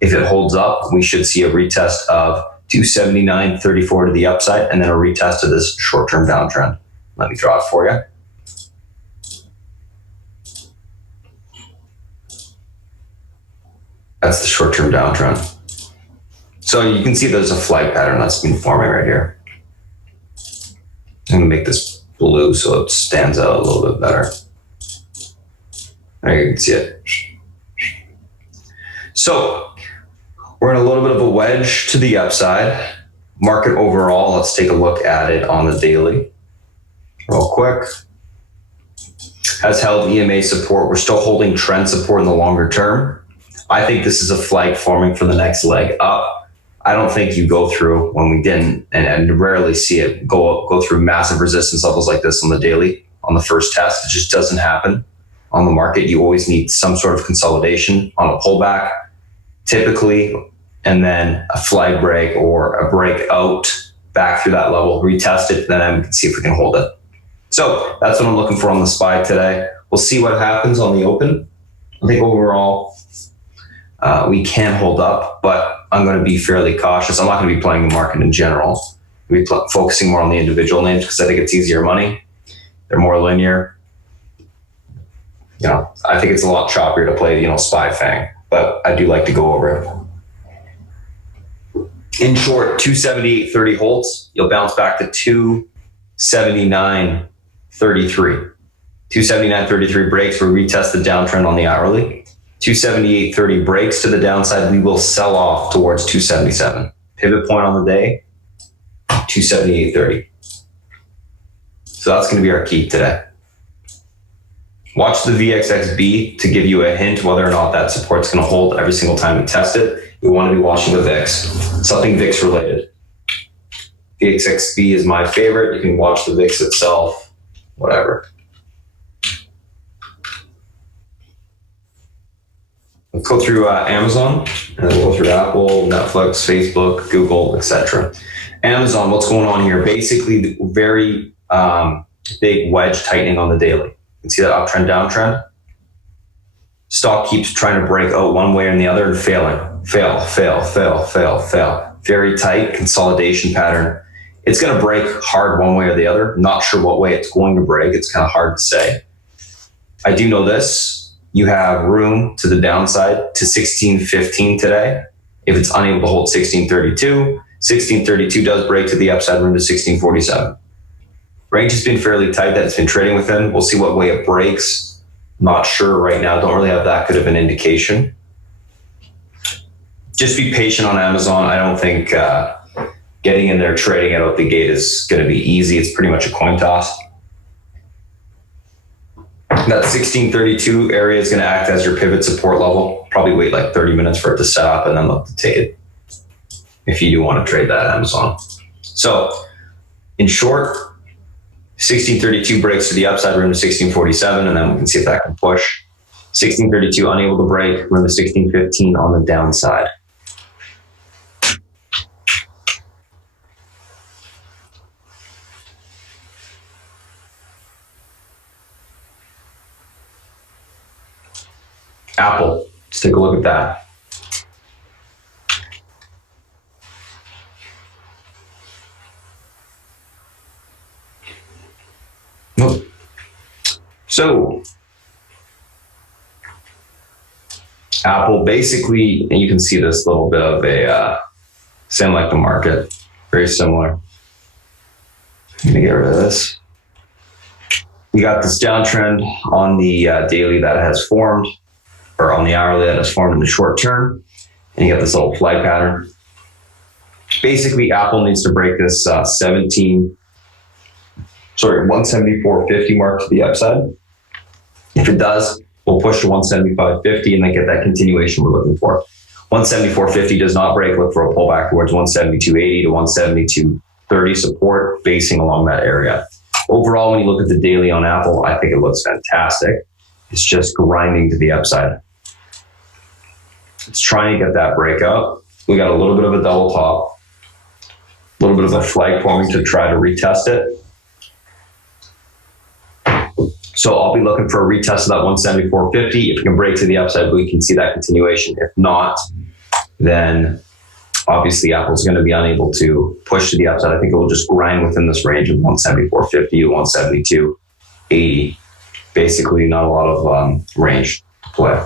If it holds up, we should see a retest of 279.34 to the upside, and then a retest of this short-term downtrend. Let me draw it for you. That's the short-term downtrend. So you can see there's a flag pattern that's been forming right here. I'm gonna make this blue so it stands out a little bit better. There you can see it. So we're in a little bit of a wedge to the upside. Market overall, let's take a look at it on the daily real quick. Has held EMA support. We're still holding trend support in the longer term. I think this is a flag forming for the next leg up. I don't think you go through, when we didn't, and rarely see it go through massive resistance levels like this on the daily, on the first test. It just doesn't happen on the market. You always need some sort of consolidation on a pullback, typically, and then a flag break or a breakout back through that level, retest it, then we can see if we can hold it. So that's what I'm looking for on the SPY today. We'll see what happens on the open. I think overall, we can hold up, but I'm going to be fairly cautious. I'm not going to be playing the market in general. I'll be focusing more on the individual names because I think it's easier money. They're more linear. I think it's a lot choppier to play, SPY FANG, but I do like to go over it. In short, 278.30 holds. You'll bounce back to 279.33. 279.33 breaks. We retest the downtrend on the hourly. 278.30 breaks to the downside. We will sell off towards 277. Pivot point on the day, 278.30. So that's going to be our key today. Watch the VXXB to give you a hint whether or not that support's going to hold every single time we test it. We want to be watching the VIX, something VIX related. VXXB is my favorite. You can watch the VIX itself, whatever. Let's go through Amazon, and then we'll go through Apple, Netflix, Facebook, Google, etc. Amazon, what's going on here? Basically, very big wedge tightening on the daily. You can see that uptrend, downtrend. stock keeps trying to break out one way or the other and failing. Fail. Very tight consolidation pattern. It's going to break hard one way or the other. Not sure what way it's going to break. It's kind of hard to say. I do know this. You have room to the downside to 1615 today. If it's unable to hold 1632 does break to the upside, room to 1647. Range has been fairly tight that it's been trading within. We'll see what way it breaks. Not sure right now. Don't really have that good of an indication. Just be patient on Amazon. I don't think getting in there trading it out the gate is going to be easy. It's pretty much a coin toss. That 1632 area is going to act as your pivot support level. Probably wait like 30 minutes for it to set up and then look to take it if you do want to trade that Amazon. So in short, 1632 breaks to the upside, room to 1647, and then we can see if that can push. 1632 unable to break, room to 1615 on the downside. Apple, let's take a look at that. So Apple basically, and you can see this little bit of a same like the market, very similar. Let me get rid of this. We got this downtrend on the daily that has formed, or on the hourly that has formed in the short term, and you got this little flag pattern. Basically, Apple needs to break this 174.50 mark to the upside. If it does, we'll push to 175.50 and then get that continuation we're looking for. 174.50 does not break, look for a pullback towards 172.80 to 172.30 support, basing along that area. Overall, when you look at the daily on Apple, I think it looks fantastic. It's just grinding to the upside. It's trying to get that breakout. We got a little bit of a double top, a little bit of a flag forming to try to retest it. So I'll be looking for a retest of that 174.50. If it can break to the upside, we can see that continuation. If not, then obviously Apple's going to be unable to push to the upside. I think it will just grind within this range of 174.50 to 172.80. Basically, not a lot of range to play.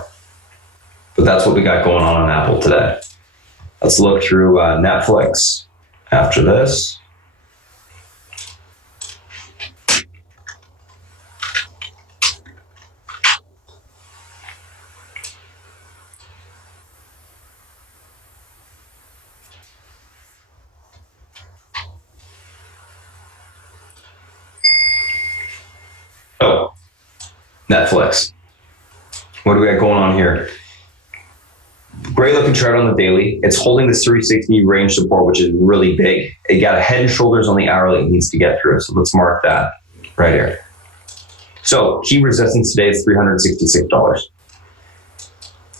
But that's what we got going on Apple today. Let's look through Netflix after this. Oh, Netflix. What do we got going on here? Great looking chart on the daily. It's holding this 360 range support, which is really big. It got a head and shoulders on the hourly it needs to get through. So let's mark that right here. So key resistance today is $366.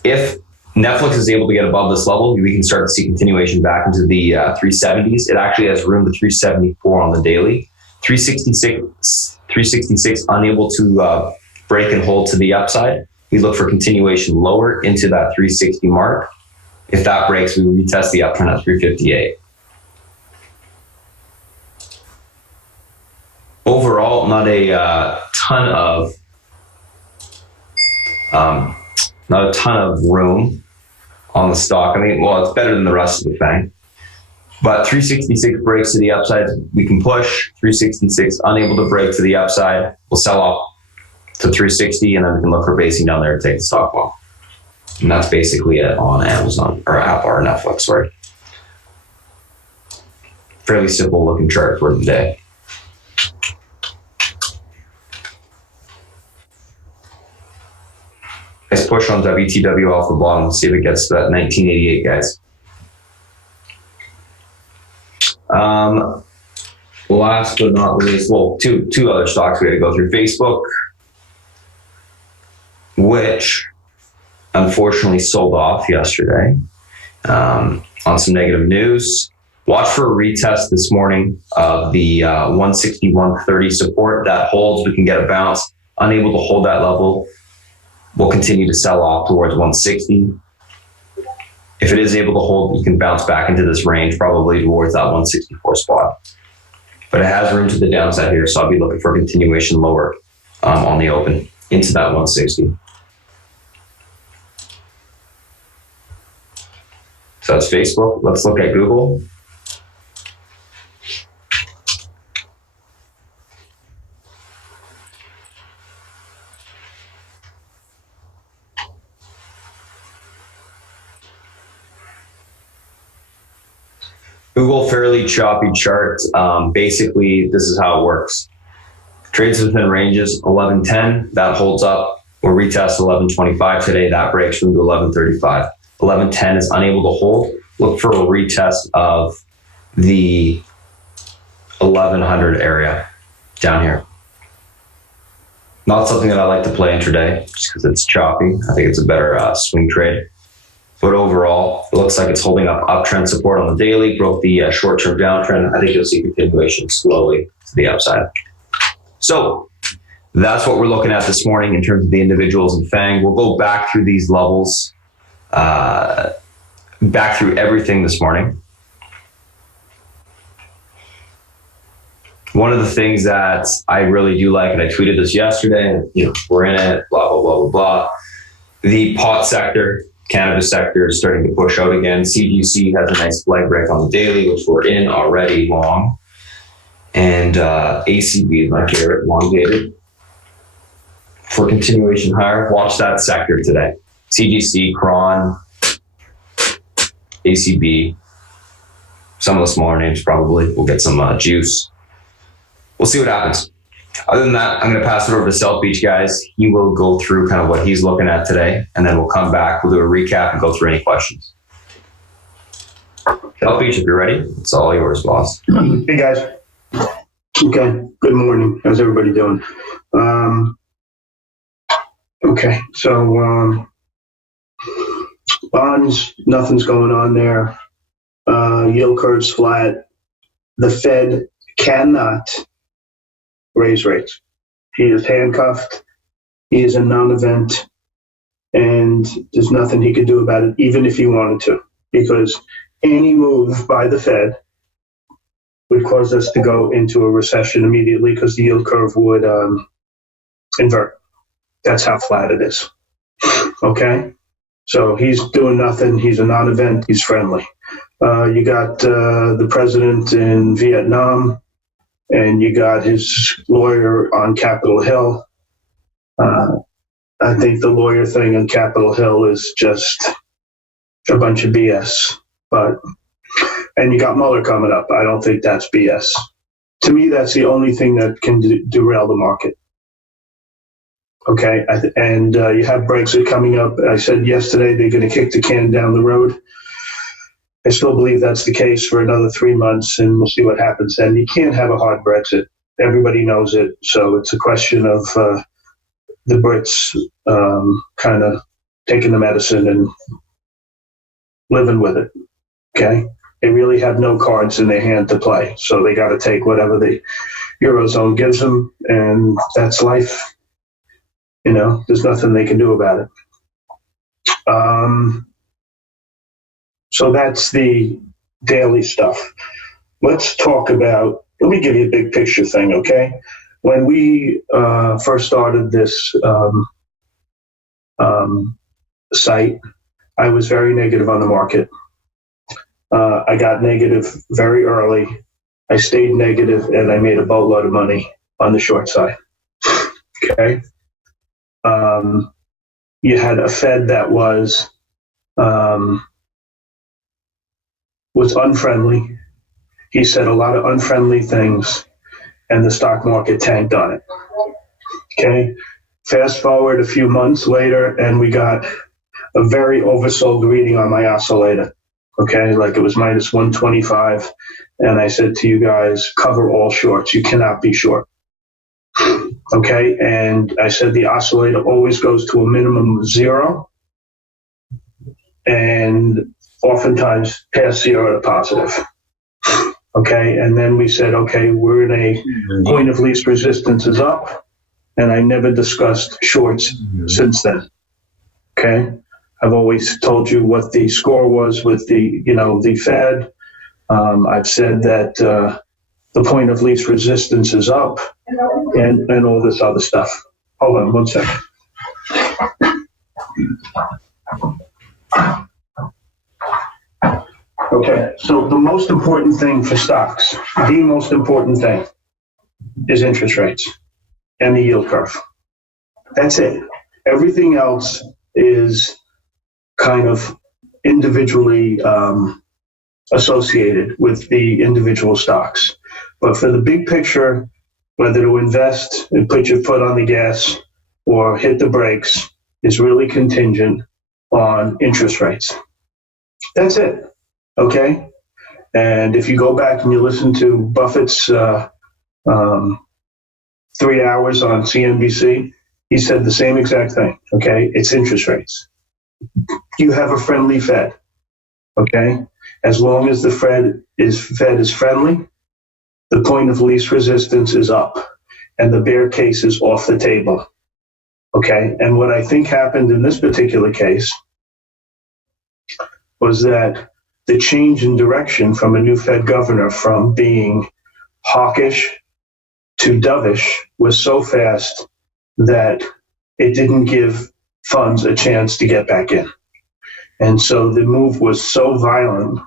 If Netflix is able to get above this level, we can start to see continuation back into the 370s. It actually has room to 374 on the daily. 366 unable to break and hold to the upside. We look for continuation lower into that 360 mark. If that breaks, we retest the uptrend at 358. Overall, not a ton of room on the stock. I mean, well, it's better than the rest of the thing. But 366 breaks to the upside, we can push. 366 unable to break to the upside, we'll sell off to 360, and then we can look for basing down there to take the stock well. And that's basically it on Amazon or Apple or Netflix, sorry. Fairly simple looking chart for the day. Nice push on WTW off the bottom. Let's see if it gets to that 1988, guys. Last but not least, well, two other stocks we had to go through. Facebook, which unfortunately sold off yesterday on some negative news. Watch for a retest this morning of the 161.30 support. That holds, we can get a bounce. Unable to hold that level, will continue to sell off towards 160. If it is able to hold, you can bounce back into this range, probably towards that 164 spot. But it has room to the downside here, so I'll be looking for a continuation lower on the open into that 160. So that's Facebook. Let's look at Google. Google, fairly choppy chart. Basically, this is how it works. Trades within ranges, 11.10, that holds up. We'll retest 11.25 today. That breaks through to 11.35. 11.10 is unable to hold. Look for a retest of the 1100 area down here. Not something that I like to play intraday just because it's choppy. I think it's a better swing trade. But overall, it looks like it's holding up uptrend support on the daily, broke the short-term downtrend. I think you'll see continuation slowly to the upside. So that's what we're looking at this morning in terms of the individuals and FANG. We'll go back through these levels, back through everything this morning. One of the things that I really do like, and I tweeted this yesterday, and we're in it, blah, blah, blah, blah, blah. The pot sector, cannabis sector is starting to push out again. CGC has a nice leg break on the daily, which we're in already long. And ACB is my favorite, long dated. For continuation higher, watch that sector today. CGC, Cron, ACB, some of the smaller names probably. We'll get some juice. We'll see what happens. Other than that, I'm going to pass it over to South Beach, guys. He will go through kind of what he's looking at today, and then we'll come back, we'll do a recap and go through any questions. South Beach, if you're ready, it's all yours, boss. Hey, guys. Okay, good morning. How's everybody doing? Okay, so bonds, nothing's going on there. Yield curve's flat. The Fed cannot raise rates. He is handcuffed. He is a non-event, and there's nothing he could do about it, even if he wanted to, because any move by the Fed would cause us to go into a recession immediately because the yield curve would invert. That's how flat it is. Okay? So he's doing nothing. He's a non-event. He's friendly. You got the president in Vietnam, and you got his lawyer on Capitol Hill. I think the lawyer thing on Capitol Hill is just a bunch of BS. And you got Mueller coming up. I don't think that's BS. To me, that's the only thing that can derail the market. Okay, and you have Brexit coming up. I said yesterday they're going to kick the can down the road. I still believe that's the case for another 3 months, and we'll see what happens then. You can't have a hard Brexit. Everybody knows it. So it's a question of the Brits kind of taking the medicine and living with it. Okay? They really have no cards in their hand to play. So they got to take whatever the Eurozone gives them, and that's life. There's nothing they can do about it. So that's the daily stuff. Let's talk about, let me give you a big picture thing, okay? When we first started this site, I was very negative on the market. I got negative very early. I stayed negative, and I made a boatload of money on the short side, okay? You had a Fed that was unfriendly. He said a lot of unfriendly things, and the stock market tanked on it. Okay. Fast forward a few months later, and we got a very oversold reading on my oscillator. Okay. Like it was minus 125. And I said to you guys, cover all shorts. You cannot be short. Okay. And I said the oscillator always goes to a minimum of 0. And oftentimes past 0 to positive. Okay, and then we said, okay, we're in a point of least resistance is up, and I never discussed shorts since then. Okay. I've always told you what the score was with the Fed. I've said that the point of least resistance is up and all this other stuff. Hold on one second. Okay, so the most important thing for stocks, the most important thing is interest rates and the yield curve. That's it. Everything else is kind of individually associated with the individual stocks. But for the big picture, whether to invest and put your foot on the gas or hit the brakes is really contingent on interest rates. That's it. Okay? And if you go back and you listen to Buffett's 3 hours on CNBC, he said the same exact thing. Okay? It's interest rates. You have a friendly Fed. Okay? As long as the Fed is friendly, the point of least resistance is up and the bear case is off the table. Okay? And what I think happened in this particular case was that the change in direction from a new Fed governor from being hawkish to dovish was so fast that it didn't give funds a chance to get back in. And so the move was so violent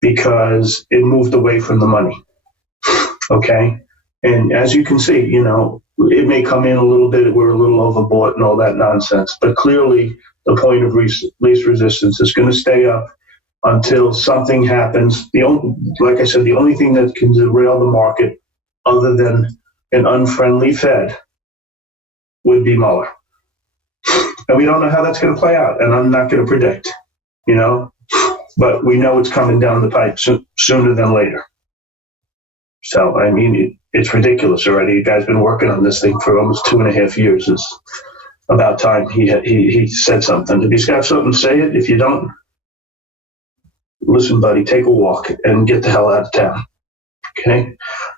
because it moved away from the money. Okay? And as you can see, it may come in a little bit, we're a little overbought and all that nonsense, but clearly the point of least resistance is going to stay up until something happens. Like I said, the only thing that can derail the market other than an unfriendly Fed would be Mueller. And we don't know how that's going to play out, and I'm not going to predict, but we know it's coming down the pipe sooner than later. So, I mean, it's ridiculous already. You guys been working on this thing for almost 2.5 years. It's about time he said something. If he's got something, say it. If you don't, listen, buddy, take a walk and get the hell out of town. Okay?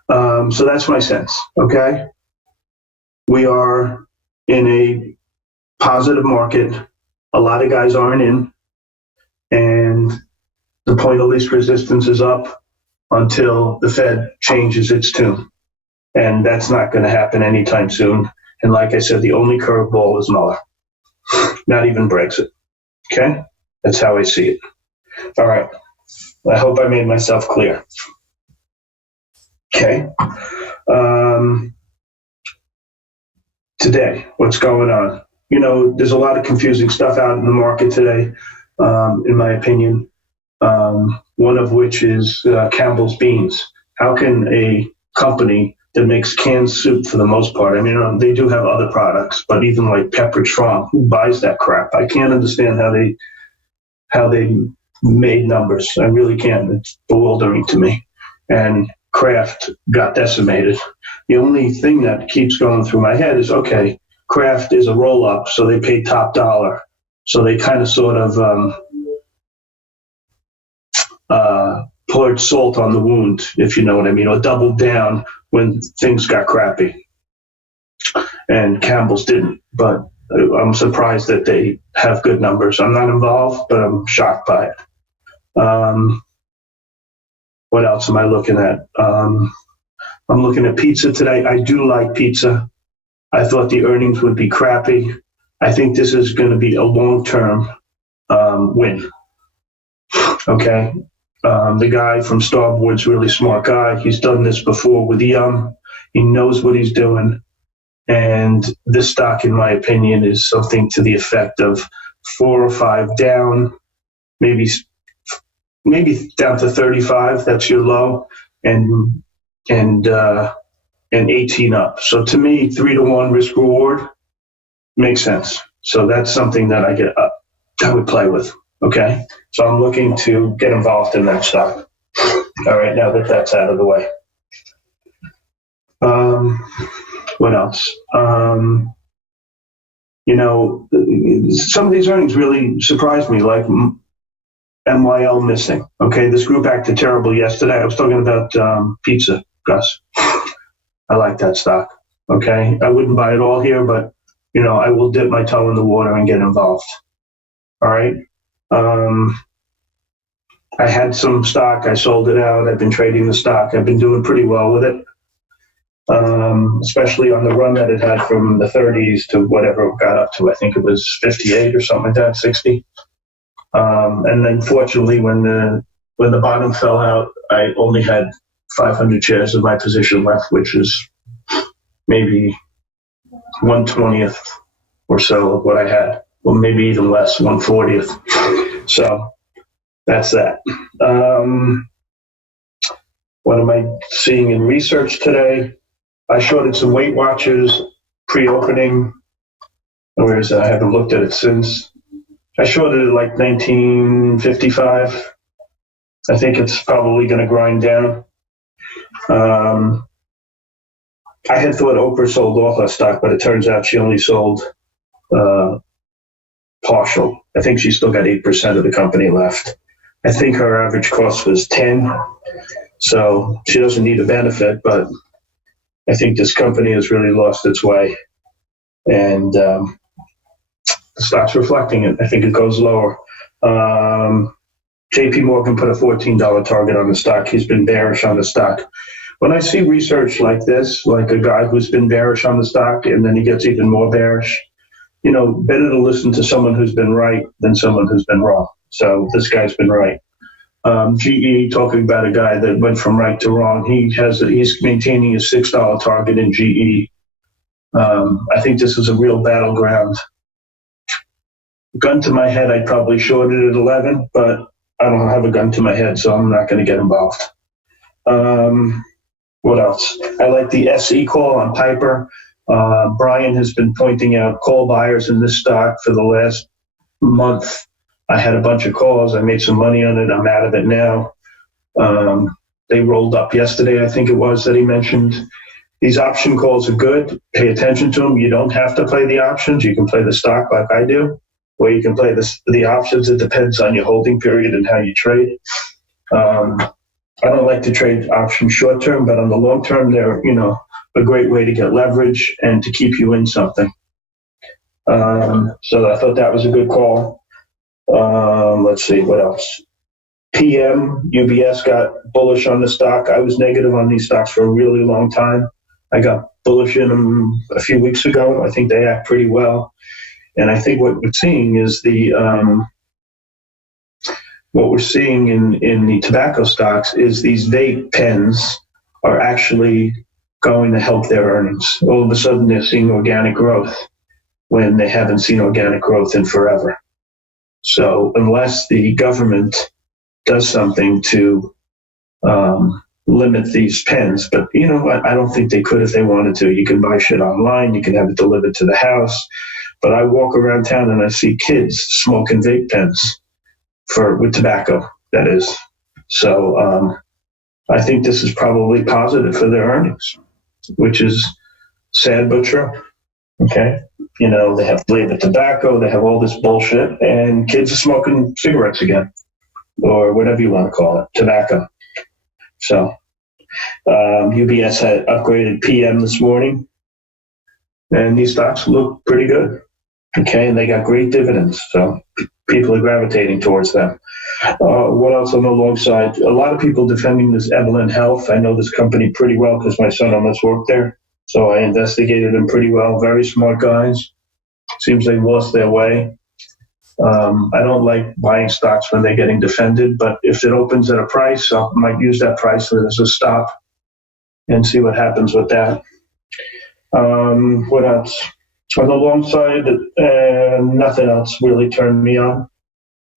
So that's my sense. Okay? We are in a positive market. A lot of guys aren't in. And the point of least resistance is up until the Fed changes its tune. And that's not going to happen anytime soon. And like I said, the only curveball is Mueller. Not even Brexit. Okay? That's how I see it. All right. I hope I made myself clear. Okay. Today, what's going on? There's a lot of confusing stuff out in the market today, in my opinion. One of which is Campbell's Beans. How can a company that makes canned soup for the most part, I mean, they do have other products, but even like Pepperidge Farm, who buys that crap? I can't understand how they made numbers. I really can't. It's bewildering to me. And Kraft got decimated. The only thing that keeps going through my head is, okay, Kraft is a roll-up, so they pay top dollar. So they kind of sort of poured salt on the wound, if you know what I mean, or doubled down when things got crappy. And Campbell's didn't, but I'm surprised that they have good numbers. I'm not involved, but I'm shocked by it. What else am I looking at? I'm looking at pizza today. I do like pizza. I thought the earnings would be crappy. I think this is going to be a long-term win. Okay? The guy from Starboard's a really smart guy. He's done this before with Yum. He knows what he's doing. And this stock, in my opinion, is something to the effect of 4 or 5 down, maybe down to 35. That's your low, and 18 up. So to me, 3-to-1 risk reward makes sense. So that's something that I would play with. Okay, so I'm looking to get involved in that stock. All right, now that that's out of the way. What else? Some of these earnings really surprised me, like MYL missing. Okay, this group acted terrible yesterday. I was talking about pizza, Gus. I like that stock. Okay, I wouldn't buy it all here, but I will dip my toe in the water and get involved. All right. I had some stock. I sold it out. I've been trading the stock. I've been doing pretty well with it, especially on the run that it had from the 30s to whatever it got up to. I think it was 58 or something like that, 60. And then fortunately, when the bottom fell out, I only had 500 shares of my position left, which is maybe 1/20th or so of what I had, or maybe even less, 1/40th. So that's that. What am I seeing in research today? I shorted some Weight Watchers pre-opening. Where is it? I haven't looked at it since. I shorted it like 1955. I think it's probably going to grind down. I had thought Oprah sold all her stock, but it turns out she only sold partial. I think she's still got 8% of the company left. I think her average cost was 10, so she doesn't need a benefit, but I think this company has really lost its way, and the stock's reflecting it. I think it goes lower. JP Morgan put a $14 target on the stock. He's been bearish on the stock. When I see research like this, like a guy who's been bearish on the stock and then he gets even more bearish, better to listen to someone who's been right than someone who's been wrong. So this guy's been right. GE, talking about a guy that went from right to wrong, he's maintaining a $6 target in GE. I think this is a real battleground. Gun to my head, I'd probably short it at 11, but I don't have a gun to my head, so I'm not going to get involved. What else? I like the SE call on Piper. Brian has been pointing out call buyers in this stock for the last month. I had a bunch of calls. I made some money on it. I'm out of it now. They rolled up yesterday, I think it was, that he mentioned. These option calls are good. Pay attention to them. You don't have to play the options. You can play the stock like I do, or you can play the options. It depends on your holding period and how you trade. I don't like to trade options short term, but on the long term, they're a great way to get leverage and to keep you in something. So I thought that was a good call. Let's see, what else? PM, UBS got bullish on the stock. I was negative on these stocks for a really long time. I got bullish in them a few weeks ago. I think they act pretty well. And I think what we're seeing is what we're seeing in the tobacco stocks is these vape pens are actually going to help their earnings. All of a sudden, they're seeing organic growth when they haven't seen organic growth in forever. So unless the government does something to limit these pens, but you know what? I don't think they could if they wanted to. You can buy shit online. You can have it delivered to the house. But I walk around town and I see kids smoking vape pens with tobacco, that is. So I think this is probably positive for their earnings, which is sad but true. Okay? They have flavored tobacco, they have all this bullshit, and kids are smoking cigarettes again, or whatever you want to call it, tobacco. So UBS had upgraded PM this morning, and these stocks look pretty good. Okay, and they got great dividends, so people are gravitating towards them. What else on the long side? A lot of people defending this Evelyn Health. I know this company pretty well because my son almost worked there, so I investigated them pretty well. Very smart guys. Seems they lost their way. I don't like buying stocks when they're getting defended, but if it opens at a price, I might use that price as a stop and see what happens with that. What else? On the long side, nothing else really turned me on.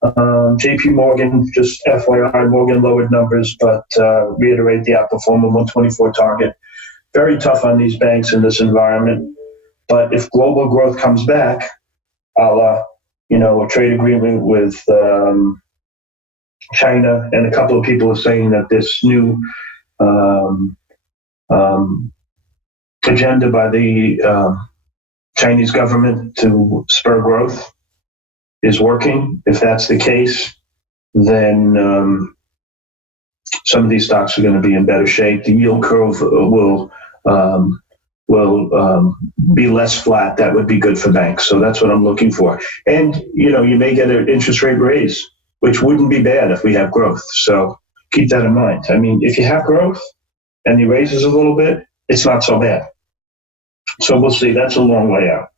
JP Morgan, just FYI, Morgan lowered numbers, but reiterate the outperform 124 target. Very tough on these banks in this environment. But if global growth comes back, a trade agreement with China, and a couple of people are saying that this new agenda by the Chinese government to spur growth is working. If that's the case, then some of these stocks are going to be in better shape. The yield curve will will be less flat. That would be good for banks. So that's what I'm looking for. And, you may get an interest rate raise, which wouldn't be bad if we have growth. So keep that in mind. I mean, if you have growth and the raises a little bit, it's not so bad. So we'll see. That's a long way out.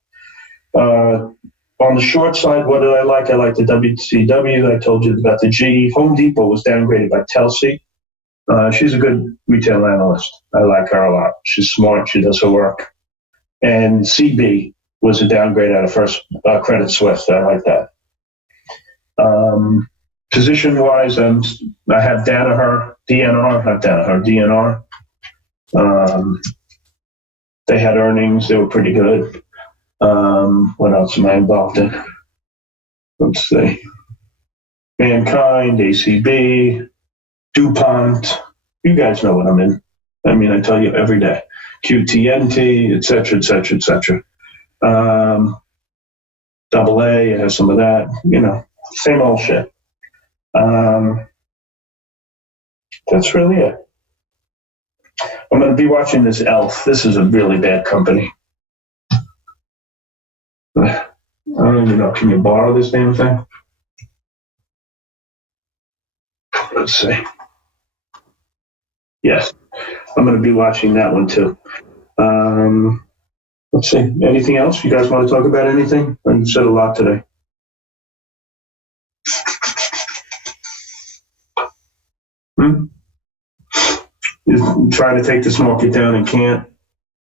On the short side, what did I like? I like the WCW. I told you about the GE. Home Depot was downgraded by Telsey. She's a good retail analyst. I like her a lot. She's smart. She does her work. And CB was a downgrade out of First Credit Suisse. I like that. Position-wise, I have DNR. They had earnings. They were pretty good. What else am I involved in? Let's see. Mankind, ACB, DuPont. You guys know what I'm in. I mean, I tell you every day. QTNT, et cetera, et cetera, et cetera. Double A, it has some of that. Same old shit. That's really it. I'm going to be watching this ELF. This is a really bad company. I don't even know. Can you borrow this damn thing? Let's see. Yes. I'm going to be watching that one too. Let's see. Anything else? You guys want to talk about anything? I've said a lot today. He's trying to take this market down and can't.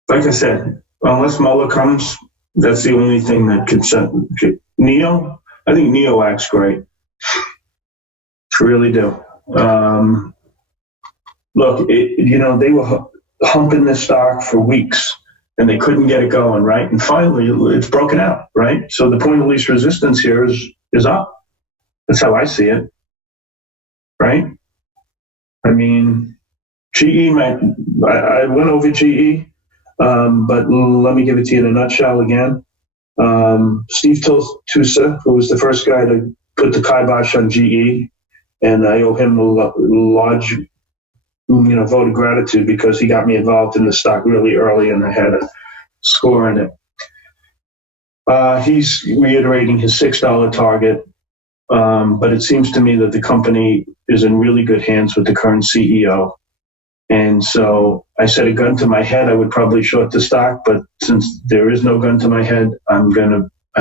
Like I said, unless Mueller comes, that's the only thing that could set. NEO? I think NEO acts great. Really do. Look, they were humping this stock for weeks and they couldn't get it going, right? And finally, it's broken out, right? So the point of least resistance here is up. That's how I see it, right? I mean, GE, I went over GE, but let me give it to you in a nutshell again. Steve Tusa, who was the first guy to put the kibosh on GE, and I owe him a large, vote of gratitude because he got me involved in the stock really early, and I had a score in it. He's reiterating his $6 target, but it seems to me that the company is in really good hands with the current CEO. And so I said a gun to my head, I would probably short the stock, but since there is no gun to my head, I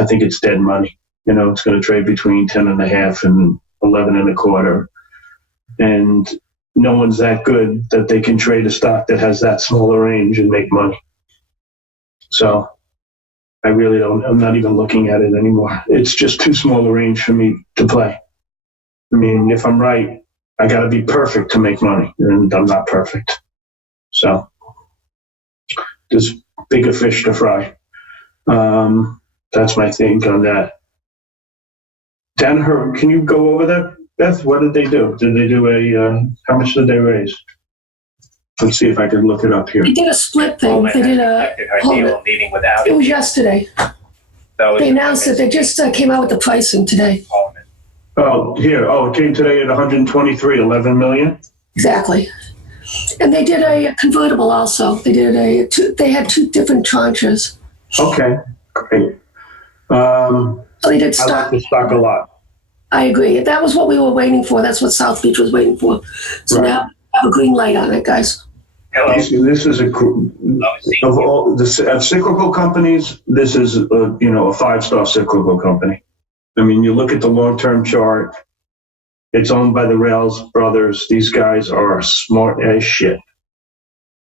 think it's dead money. It's going to trade between 10.5 and 11.25. And no one's that good that they can trade a stock that has that smaller range and make money. So I really don't, I'm not even looking at it anymore. It's just too small a range for me to play. I mean, if I'm right, I got to be perfect to make money, and I'm not perfect. So there's bigger fish to fry. That's my take on that. Danaher, can you go over that? Beth, what did they do? Did they do how much did they raise? Let's see if I can look it up here. They did a split thing. They did a meeting without it was yesterday. They announced it. They just came out with the pricing today. Oh, here. Oh, it came today at 11 million. Exactly. And they did a convertible also. They did they had two different tranches. Okay, great. So they did stock. I like the stock a lot. I agree. That was what we were waiting for. That's what South Beach was waiting for. So right. Now we have a green light on it, guys. Hello. This is of all the cyclical companies. This is a 5-star cyclical company. I mean, you look at the long-term chart. It's owned by the Rails brothers. These guys are smart as shit.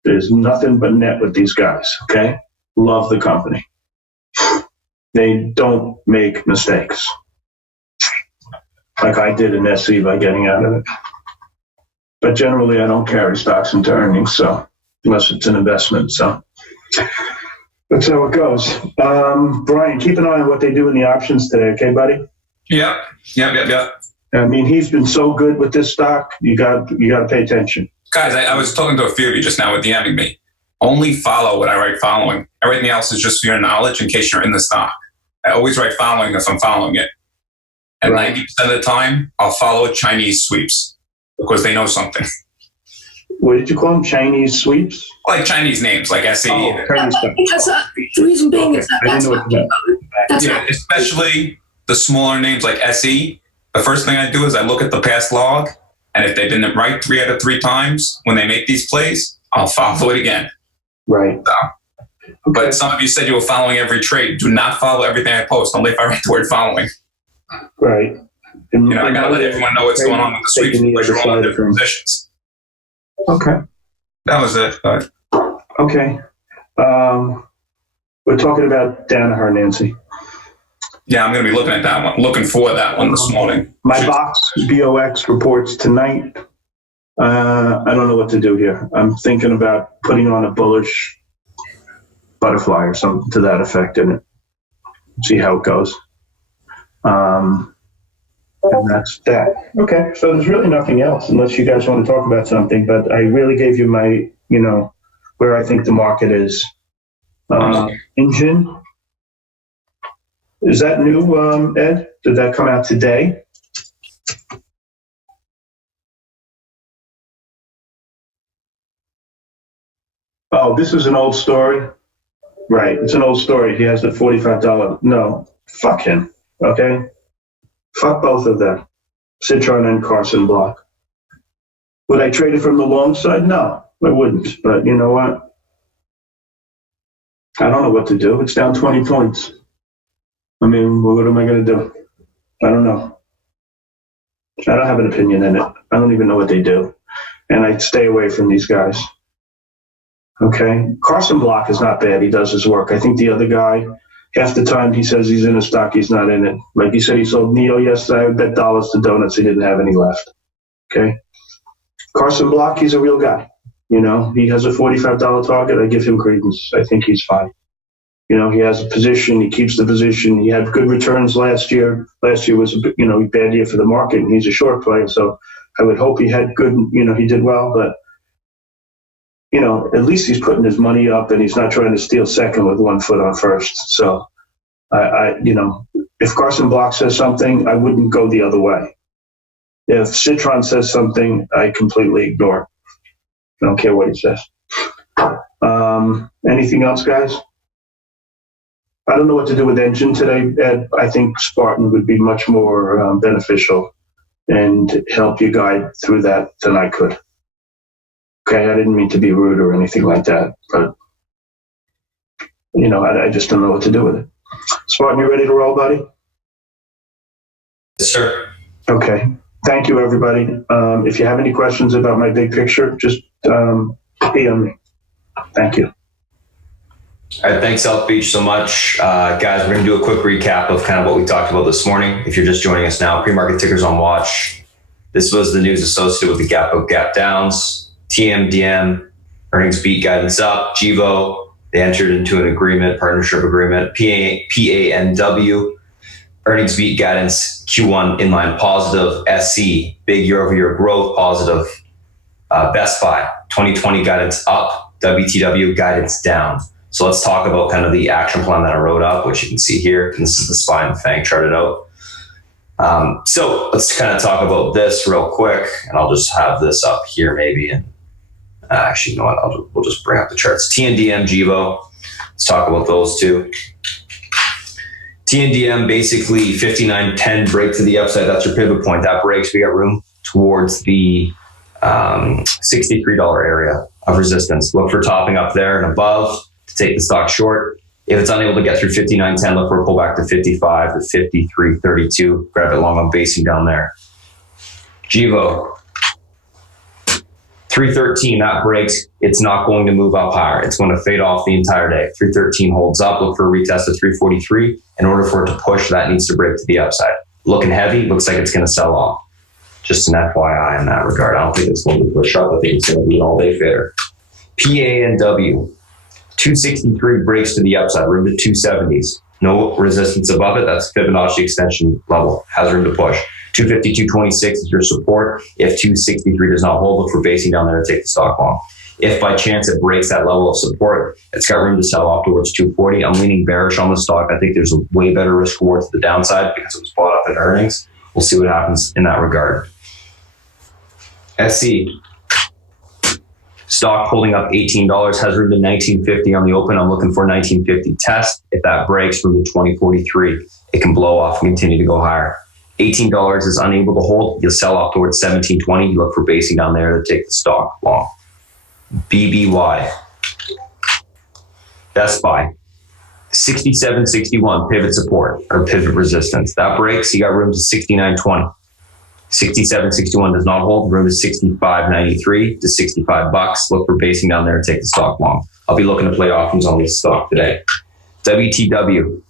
There's nothing but net with these guys. Okay, love the company. They don't make mistakes, like I did in SE by getting out of it. But generally, I don't carry stocks into earnings, so unless it's an investment. So that's how it goes. Brian, keep an eye on what they do in the options today, okay, buddy? Yep. I mean, he's been so good with this stock. You got to pay attention, Guys, I was talking to a few of you just now with DMing me. Only follow what I write following. Everything else is just for your knowledge in case you're in the stock. I always write following if I'm following it. And Right. 90% of the time, I'll follow Chinese sweeps because they know something. what did you call them? Chinese sweeps? Like Chinese names, like SE. Oh, Chinese stuff. Because the reason being is that I didn't that's know not, what you meant. that's Yeah, not, especially the smaller names like SE. The first thing I do is I look at the past log, and if they've been right 3 out of 3 times when they make these plays, I'll follow it again. Right. But some of you said you were following every trade. Do not follow everything I post, only if I write the word following. Right. You know, I gotta let everyone know what's going on with the sweeps because you're all in different positions. Okay. That was it. But Okay. We're talking about Danaher, Nancy. yeah, I'm going to be looking at that one, looking for that one this morning. My box, BOX, reports tonight. I don't know what to do here. I'm thinking about putting on a bullish butterfly or something to that effect in it. See how it goes. And that's that. Okay, so there's really nothing else unless you guys want to talk about something, but I really gave you my, where I think the market is. Engine. Is that new, Ed? Did that come out today? Oh, this is an old story? Right, it's an old story. He has the $45. No, fuck him, okay? Fuck both of them, Citron and Carson Block. Would I trade it from the long side? No, I wouldn't. But you know what? I don't know what to do. It's down 20 points. I mean, what am I going to do? I don't know. I don't have an opinion in it. I don't even know what they do. And I stay away from these guys. Okay? Carson Block is not bad. He does his work. I think the other guy, half the time he says he's in a stock, he's not in it. Like he said, he sold NEO yesterday. I bet dollars to donuts. He didn't have any left. Okay? Carson Block, he's a real guy. He has a $45 target. I give him credence. I think he's fine. He has a position. He keeps the position. He had good returns last year. Last year was a bad year for the market, and he's a short player. So I would hope he had good, he did well. But, at least he's putting his money up, and he's not trying to steal second with 1 foot on first. So, if Carson Block says something, I wouldn't go the other way. If Citron says something, I completely ignore. I don't care what he says. Anything else, guys? I don't know what to do with engine today, Ed. I think Spartan would be much more beneficial and help you guide through that than I could. Okay, I didn't mean to be rude or anything like that, but, I just don't know what to do with it. Spartan, you ready to roll, buddy? Yes, sir. Okay. Thank you, everybody. If you have any questions about my big picture, just PM me. Thank you. All right, thanks, South Beach, so much. Guys, we're going to do a quick recap of kind of what we talked about this morning. If you're just joining us now, pre-market tickers on watch. This was the news associated with the gap up, gap downs. TMDM, earnings beat, guidance up. GVO, they entered into an agreement, partnership agreement. PANW, earnings beat, guidance, Q1 inline positive. SC, big year-over-year growth, positive. Best Buy, 2020 guidance up. WTW, guidance down. So let's talk about kind of the action plan that I wrote up, which you can see here. And this is the SPY and the FANG charted out. So let's kind of talk about this real quick, and I'll just have this up here maybe. And actually, you know what? We'll just bring up the charts. TNDM, GVO. Let's talk about those two. TNDM, basically 59.10 break to the upside. That's your pivot point. That breaks. We got room towards the $63 area of resistance. Look for topping up there and above to take the stock short. If it's unable to get through 59.10, look for a pullback to 55 to 53.32. Grab it long on basing down there. GVO, 313, that breaks. It's not going to move up higher. It's going to fade off the entire day. 313 holds up. Look for a retest of 343. In order for it to push, that needs to break to the upside. Looking heavy, looks like it's going to sell off. Just an FYI in that regard. I don't think it's going to push up. I think it's going to be an all-day fader. PANW, 263 breaks to the upside, room to 270s. No resistance above it. That's Fibonacci extension level. Has room to push. 250, 226 is your support. If 263 does not hold, look for basing down there to take the stock long. If by chance it breaks that level of support, it's got room to sell off towards 240. I'm leaning bearish on the stock. I think there's a way better risk reward to the downside because it was bought up in earnings. We'll see what happens in that regard. SC, Stock holding up $18, has room to $19.50 on the open. I'm looking for $19.50 test. If that breaks from the $20.43, it can blow off and continue to go higher. $18 is unable to hold. You'll sell off towards $17.20. You look for basing down there to take the stock long. BBY. Best Buy. 67.61 pivot support or pivot resistance. That breaks, you got room to 69.20. 67.61 does not hold. Room is 65.93 to $65. Look for basing down there and take the stock long. I'll be looking to play options on this stock today. WTW.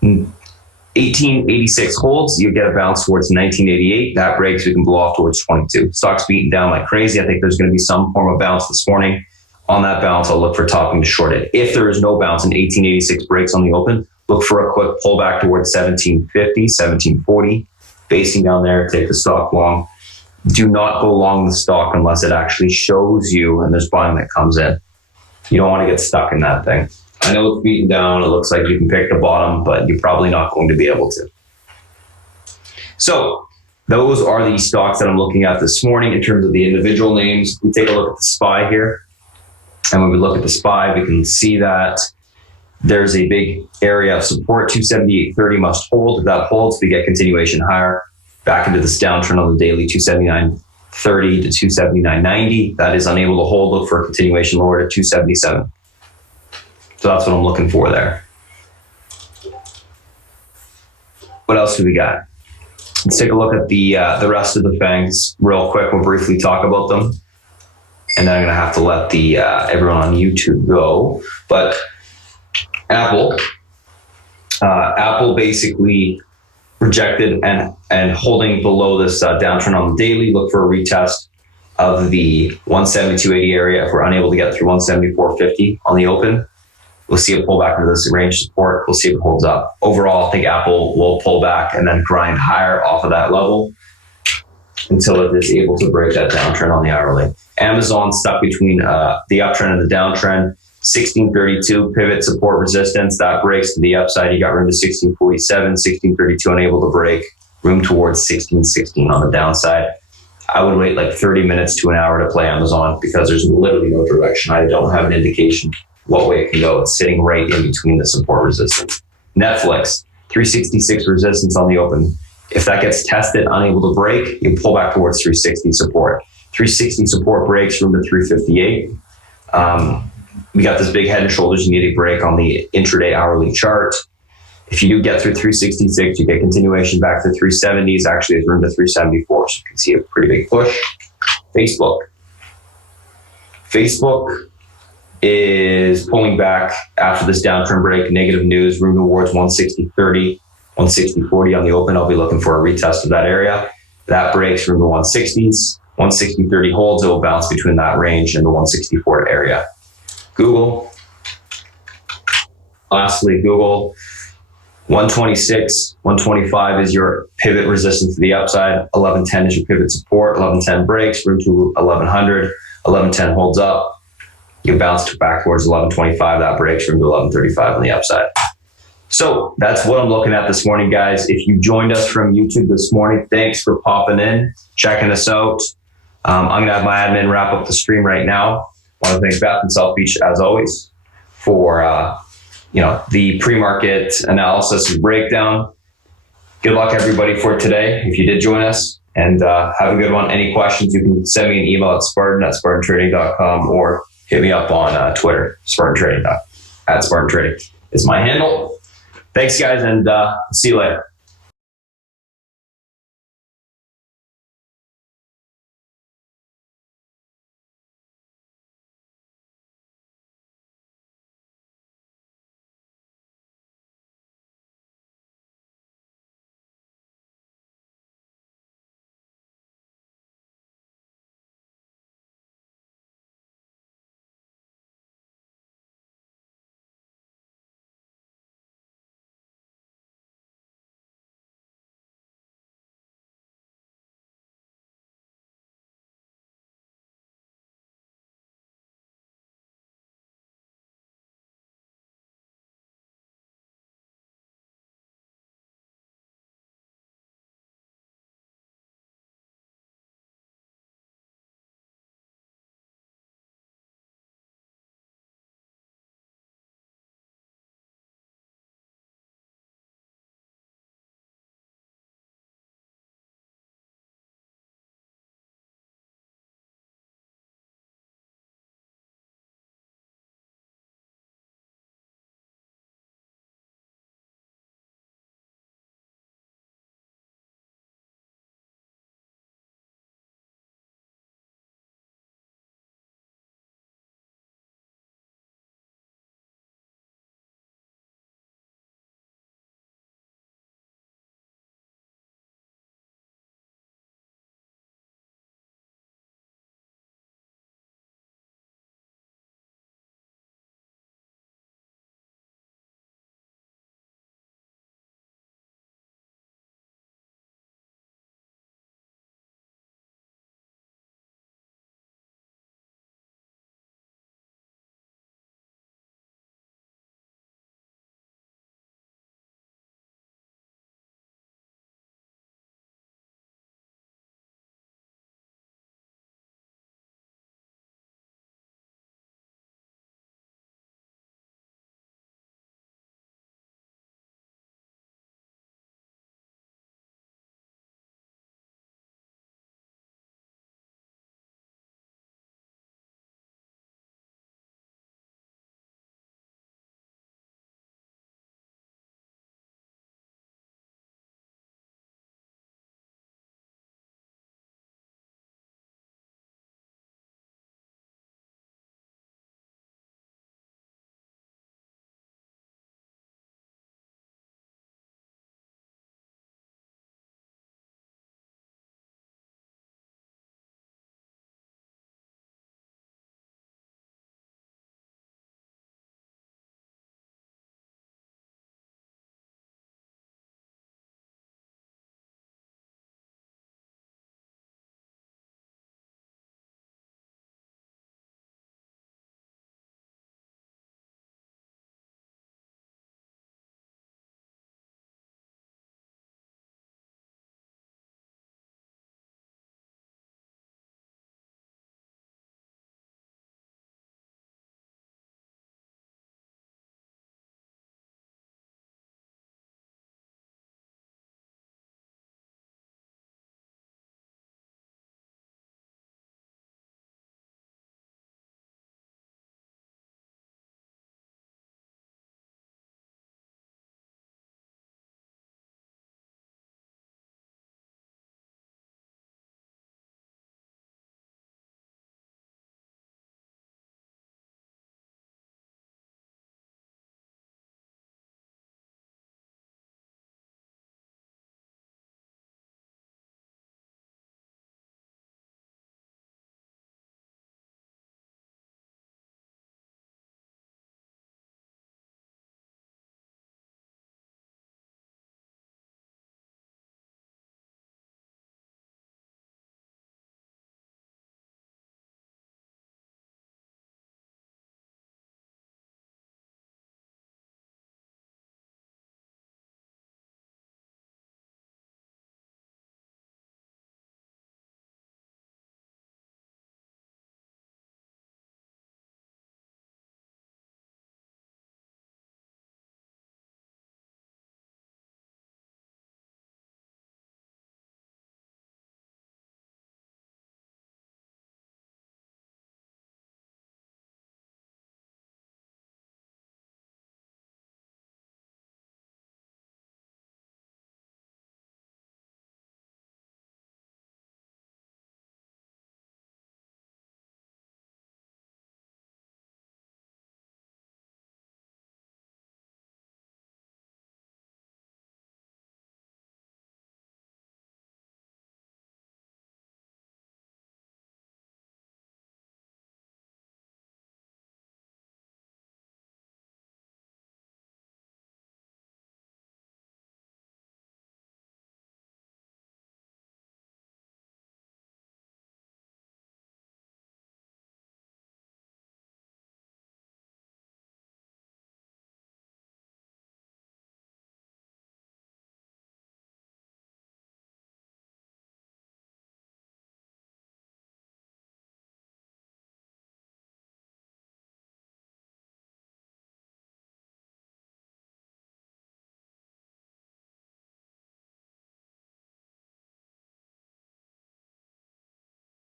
1886 holds. You get a bounce towards 1988. That breaks, we can blow off towards 22. Stock's beating down like crazy. I think there's going to be some form of bounce this morning. On that bounce, I'll look for topping to short it. If there is no bounce and 1886 breaks on the open, look for a quick pullback towards 1750, 1740. Basing down there, take the stock long. Do not go long the stock unless it actually shows you and there's buying that comes in. You don't want to get stuck in that thing. I know it's beaten down. It looks like you can pick the bottom, but you're probably not going to be able to. So those are the stocks that I'm looking at this morning in terms of the individual names. We take a look at the SPY here. And when we look at the SPY, we can see that there's a big area of support. 278.30 must hold. If that holds, we get continuation higher. Back into this downtrend on the daily, 279.30 to 279.90. That is unable to hold. Look for a continuation lower to 277. So that's what I'm looking for there. What else do we got? Let's take a look at the rest of the FANGs real quick. We'll briefly talk about them. And then I'm going to have to let the everyone on YouTube go. But Apple basically rejected and holding below this downtrend on the daily. Look for a retest of the 172.80 area. If we're unable to get through 174.50 on the open, we'll see a pullback into this range support. We'll see if it holds up. Overall, I think Apple will pull back and then grind higher off of that level until it is able to break that downtrend on the hourly. Amazon stuck between the uptrend and the downtrend. 1632 pivot support resistance. That breaks to the upside. You got room to 1647, 1632 unable to break. Room towards 1616 on the downside. I would wait like 30 minutes to an hour to play Amazon because there's literally no direction. I don't have an indication what way it can go. It's sitting right in between the support resistance. Netflix, 366 resistance on the open. If that gets tested, unable to break, you pull back towards 360 support. 360 support breaks, room to 358. We got this big head and shoulders. You need a break on the intraday hourly chart. If you do get through 366, you get continuation back to 370s. Actually, there's room to 374, so you can see a pretty big push. Facebook is pulling back after this downtrend break. Negative news, room towards 160.30, 160.40 on the open. I'll be looking for a retest of that area. That breaks, room to 160s. 160.30 holds. It will bounce between that range and the 164 area. Google. Lastly, Google. 126, 125 is your pivot resistance to the upside. 1110 is your pivot support. 1110 breaks, room to 1100. 1110 holds up. You bounce back towards 1125. That breaks, room to 1135 on the upside. So that's what I'm looking at this morning, guys. If you joined us from YouTube this morning, thanks for popping in, checking us out. I'm going to have my admin wrap up the stream right now. I want to thank Beth and South Beach, as always, for the pre-market analysis and breakdown. Good luck, everybody, for today. If you did join us, and have a good one. Any questions, you can send me an email at spartan@spartantrading.com or hit me up on Twitter. Spartan Trading is my handle. Thanks, guys, and see you later.